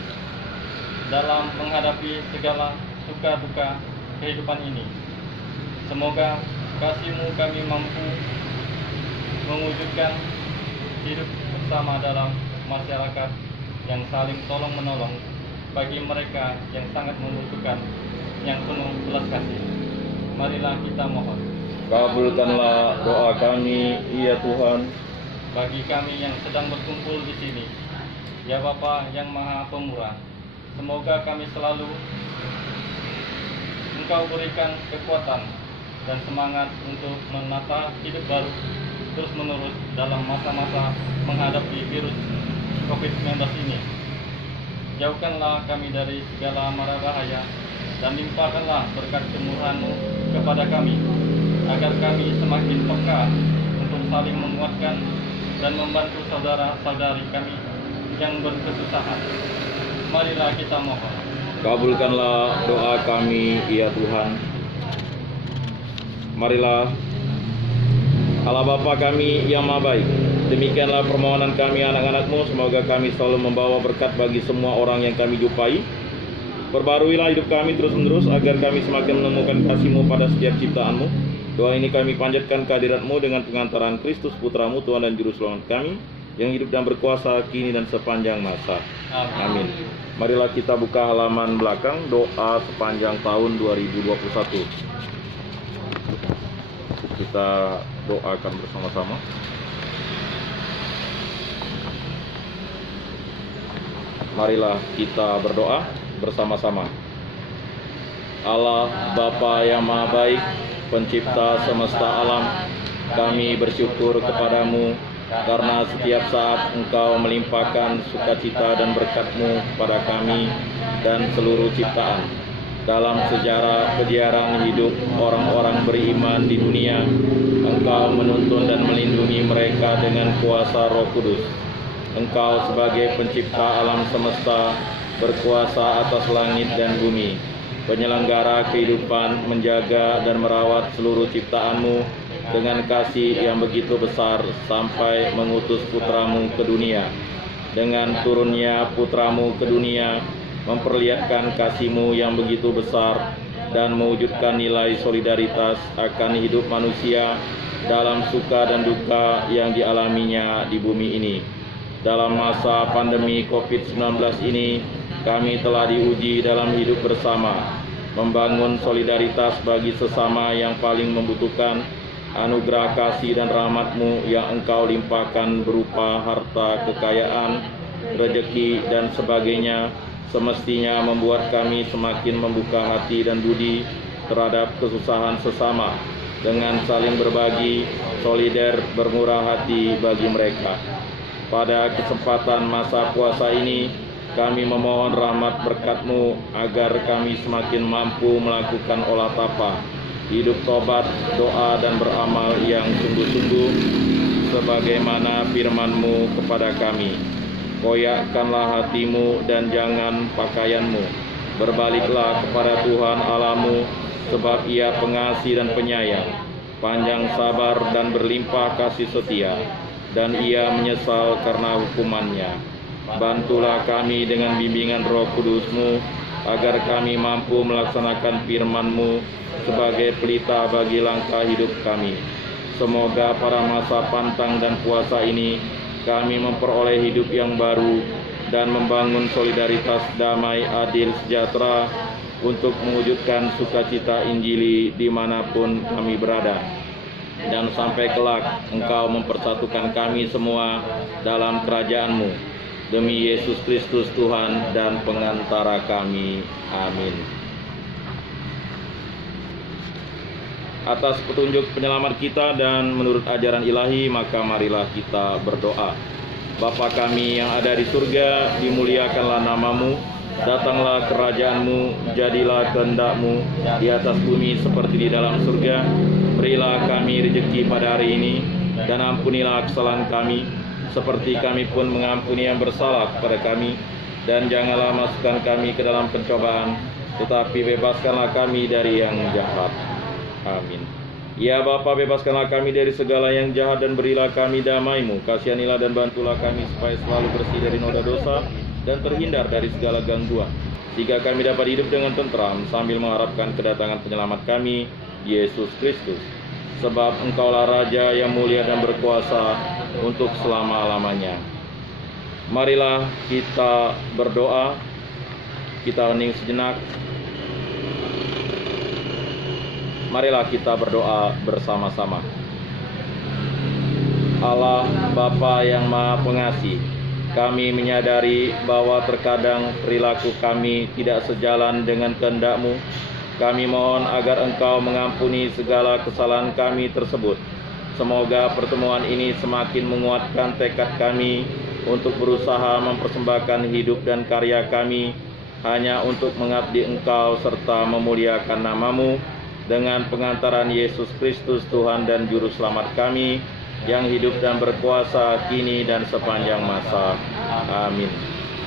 dalam menghadapi segala suka duka kehidupan ini. Semoga kasih-Mu kami mampu mewujudkan hidup bersama dalam masyarakat yang saling tolong menolong bagi mereka yang sangat membutuhkan yang penuh belas kasih. Marilah kita mohon. Kabulkanlah doa kami, ya Tuhan. Bagi kami yang sedang berkumpul di sini, ya Bapa yang Maha Pemurah, semoga kami selalu Engkau berikan kekuatan dan semangat untuk menata hidup baru terus menerus dalam masa-masa menghadapi virus COVID-19 ini. Jauhkanlah kami dari segala mara bahaya dan limpahkanlah berkat kemurahan-Mu kepada kami, agar kami semakin peka untuk saling menguatkan dan membantu saudara-saudari kami yang berkesusahan. Marilah kita mohon. Kabulkanlah doa kami, ya Tuhan. Marilah Allah Bapa kami yang Maha Baik, demikianlah permohonan kami anak-anak-Mu, semoga kami selalu membawa berkat bagi semua orang yang kami jumpai. Perbaruilah hidup kami terus-menerus, agar kami semakin menemukan kasih-Mu pada setiap ciptaan-Mu. Doa ini kami panjatkan kehadirat-Mu dengan pengantaran Kristus Putra-Mu, Tuhan dan Juru Selamat kami, yang hidup dan berkuasa kini dan sepanjang masa. Amin. Marilah kita buka halaman belakang, doa sepanjang tahun 2021. Kita doakan bersama-sama. Marilah kita berdoa bersama-sama. Allah Bapa yang Maha Baik, Pencipta semesta alam, kami bersyukur kepadamu karena setiap saat Engkau melimpahkan sukacita dan berkat-Mu kepada kami dan seluruh ciptaan. Dalam sejarah kejiaran hidup orang-orang beriman di dunia, Engkau menuntun dan melindungi mereka dengan kuasa Roh Kudus. Engkau sebagai pencipta alam semesta, berkuasa atas langit dan bumi, penyelenggara kehidupan, menjaga dan merawat seluruh ciptaan-Mu dengan kasih yang begitu besar sampai mengutus Putra-Mu ke dunia. Dengan turunnya Putra-Mu ke dunia, memperlihatkan kasih-Mu yang begitu besar dan mewujudkan nilai solidaritas akan hidup manusia dalam suka dan duka yang dialaminya di bumi ini. Dalam masa pandemi COVID-19 ini, kami telah diuji dalam hidup bersama, membangun solidaritas bagi sesama yang paling membutuhkan anugerah kasih dan rahmat-Mu yang Engkau limpahkan berupa harta, kekayaan, rezeki, dan sebagainya, semestinya membuat kami semakin membuka hati dan budi terhadap kesusahan sesama, dengan saling berbagi, solider, bermurah hati bagi mereka. Pada kesempatan masa puasa ini, kami memohon rahmat berkat-Mu agar kami semakin mampu melakukan olah tapa, hidup tobat, doa, dan beramal yang sungguh-sungguh sebagaimana firman-Mu kepada kami. Koyakkanlah hatimu dan jangan pakaianmu. Berbaliklah kepada Tuhan Allah-Mu, sebab Ia pengasih dan penyayang, panjang sabar dan berlimpah kasih setia, dan Ia menyesal karena hukumannya. Bantulah kami dengan bimbingan Roh Kudus-Mu, agar kami mampu melaksanakan firman-Mu sebagai pelita bagi langkah hidup kami. Semoga pada masa pantang dan puasa ini, kami memperoleh hidup yang baru dan membangun solidaritas damai, adil, sejahtera untuk mewujudkan sukacita Injili dimanapun kami berada. Dan sampai kelak Engkau mempersatukan kami semua dalam kerajaan-Mu. Demi Yesus Kristus Tuhan dan pengantara kami. Amin. Atas petunjuk penyelamat kita dan menurut ajaran ilahi, maka marilah kita berdoa. Bapa kami yang ada di surga, dimuliakanlah nama-Mu, datanglah kerajaan-Mu, jadilah kehendak-Mu di atas bumi seperti di dalam surga. Berilah kami rezeki pada hari ini, dan ampunilah kesalahan kami, seperti kami pun mengampuni yang bersalah kepada kami. Dan janganlah masukkan kami ke dalam pencobaan, tetapi bebaskanlah kami dari yang jahat. Amin. Ya Bapa, bebaskanlah kami dari segala yang jahat dan berilah kami damai-Mu. Kasihanilah dan bantulah kami supaya selalu bersih dari noda dosa dan terhindar dari segala gangguan, sehingga kami dapat hidup dengan tentram sambil mengharapkan kedatangan penyelamat kami, Yesus Kristus. Sebab Engkaulah Raja yang mulia dan berkuasa untuk selama-lamanya. Marilah kita berdoa. Kita hening sejenak. Marilah kita berdoa bersama-sama. Allah Bapa yang Maha Pengasih, kami menyadari bahwa terkadang perilaku kami tidak sejalan dengan kehendak-Mu. Kami mohon agar Engkau mengampuni segala kesalahan kami tersebut. Semoga pertemuan ini semakin menguatkan tekad kami untuk berusaha mempersembahkan hidup dan karya kami hanya untuk mengabdi Engkau serta memuliakan nama-Mu dengan pengantaran Yesus Kristus Tuhan dan Juru Selamat kami yang hidup dan berkuasa kini dan sepanjang masa. Amin.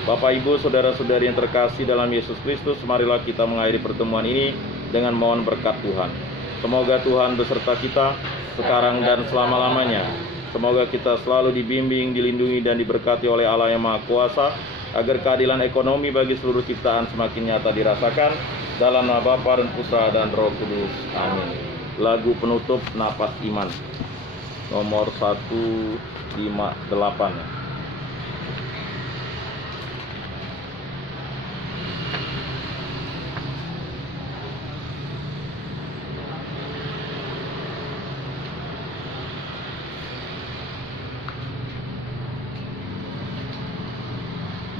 Bapak, Ibu, saudara-saudari yang terkasih dalam Yesus Kristus, marilah kita mengakhiri pertemuan ini dengan mohon berkat Tuhan. Semoga Tuhan beserta kita sekarang dan selama-lamanya. Semoga kita selalu dibimbing, dilindungi, dan diberkati oleh Allah yang Maha Kuasa, agar keadilan ekonomi bagi seluruh ciptaan semakin nyata dirasakan. Dalam nama Bapa dan Putra dan Roh Kudus. Amin. Lagu penutup Napas Iman, nomor 158.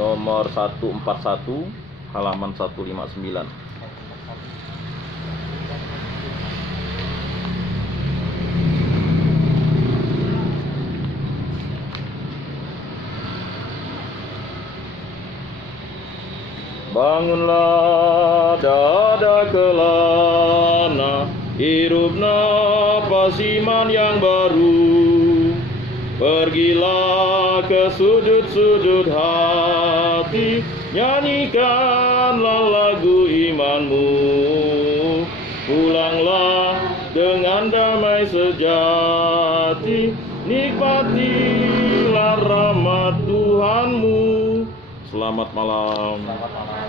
Nomor 141, halaman 159. Bangunlah dada kelana, hirup napas iman yang baru. Pergilah ke sudut-sudut hati, nyanyikanlah lagu imanmu. Pulanglah dengan damai sejati, nikmatilah rahmat Tuhanmu. Selamat malam. Selamat malam.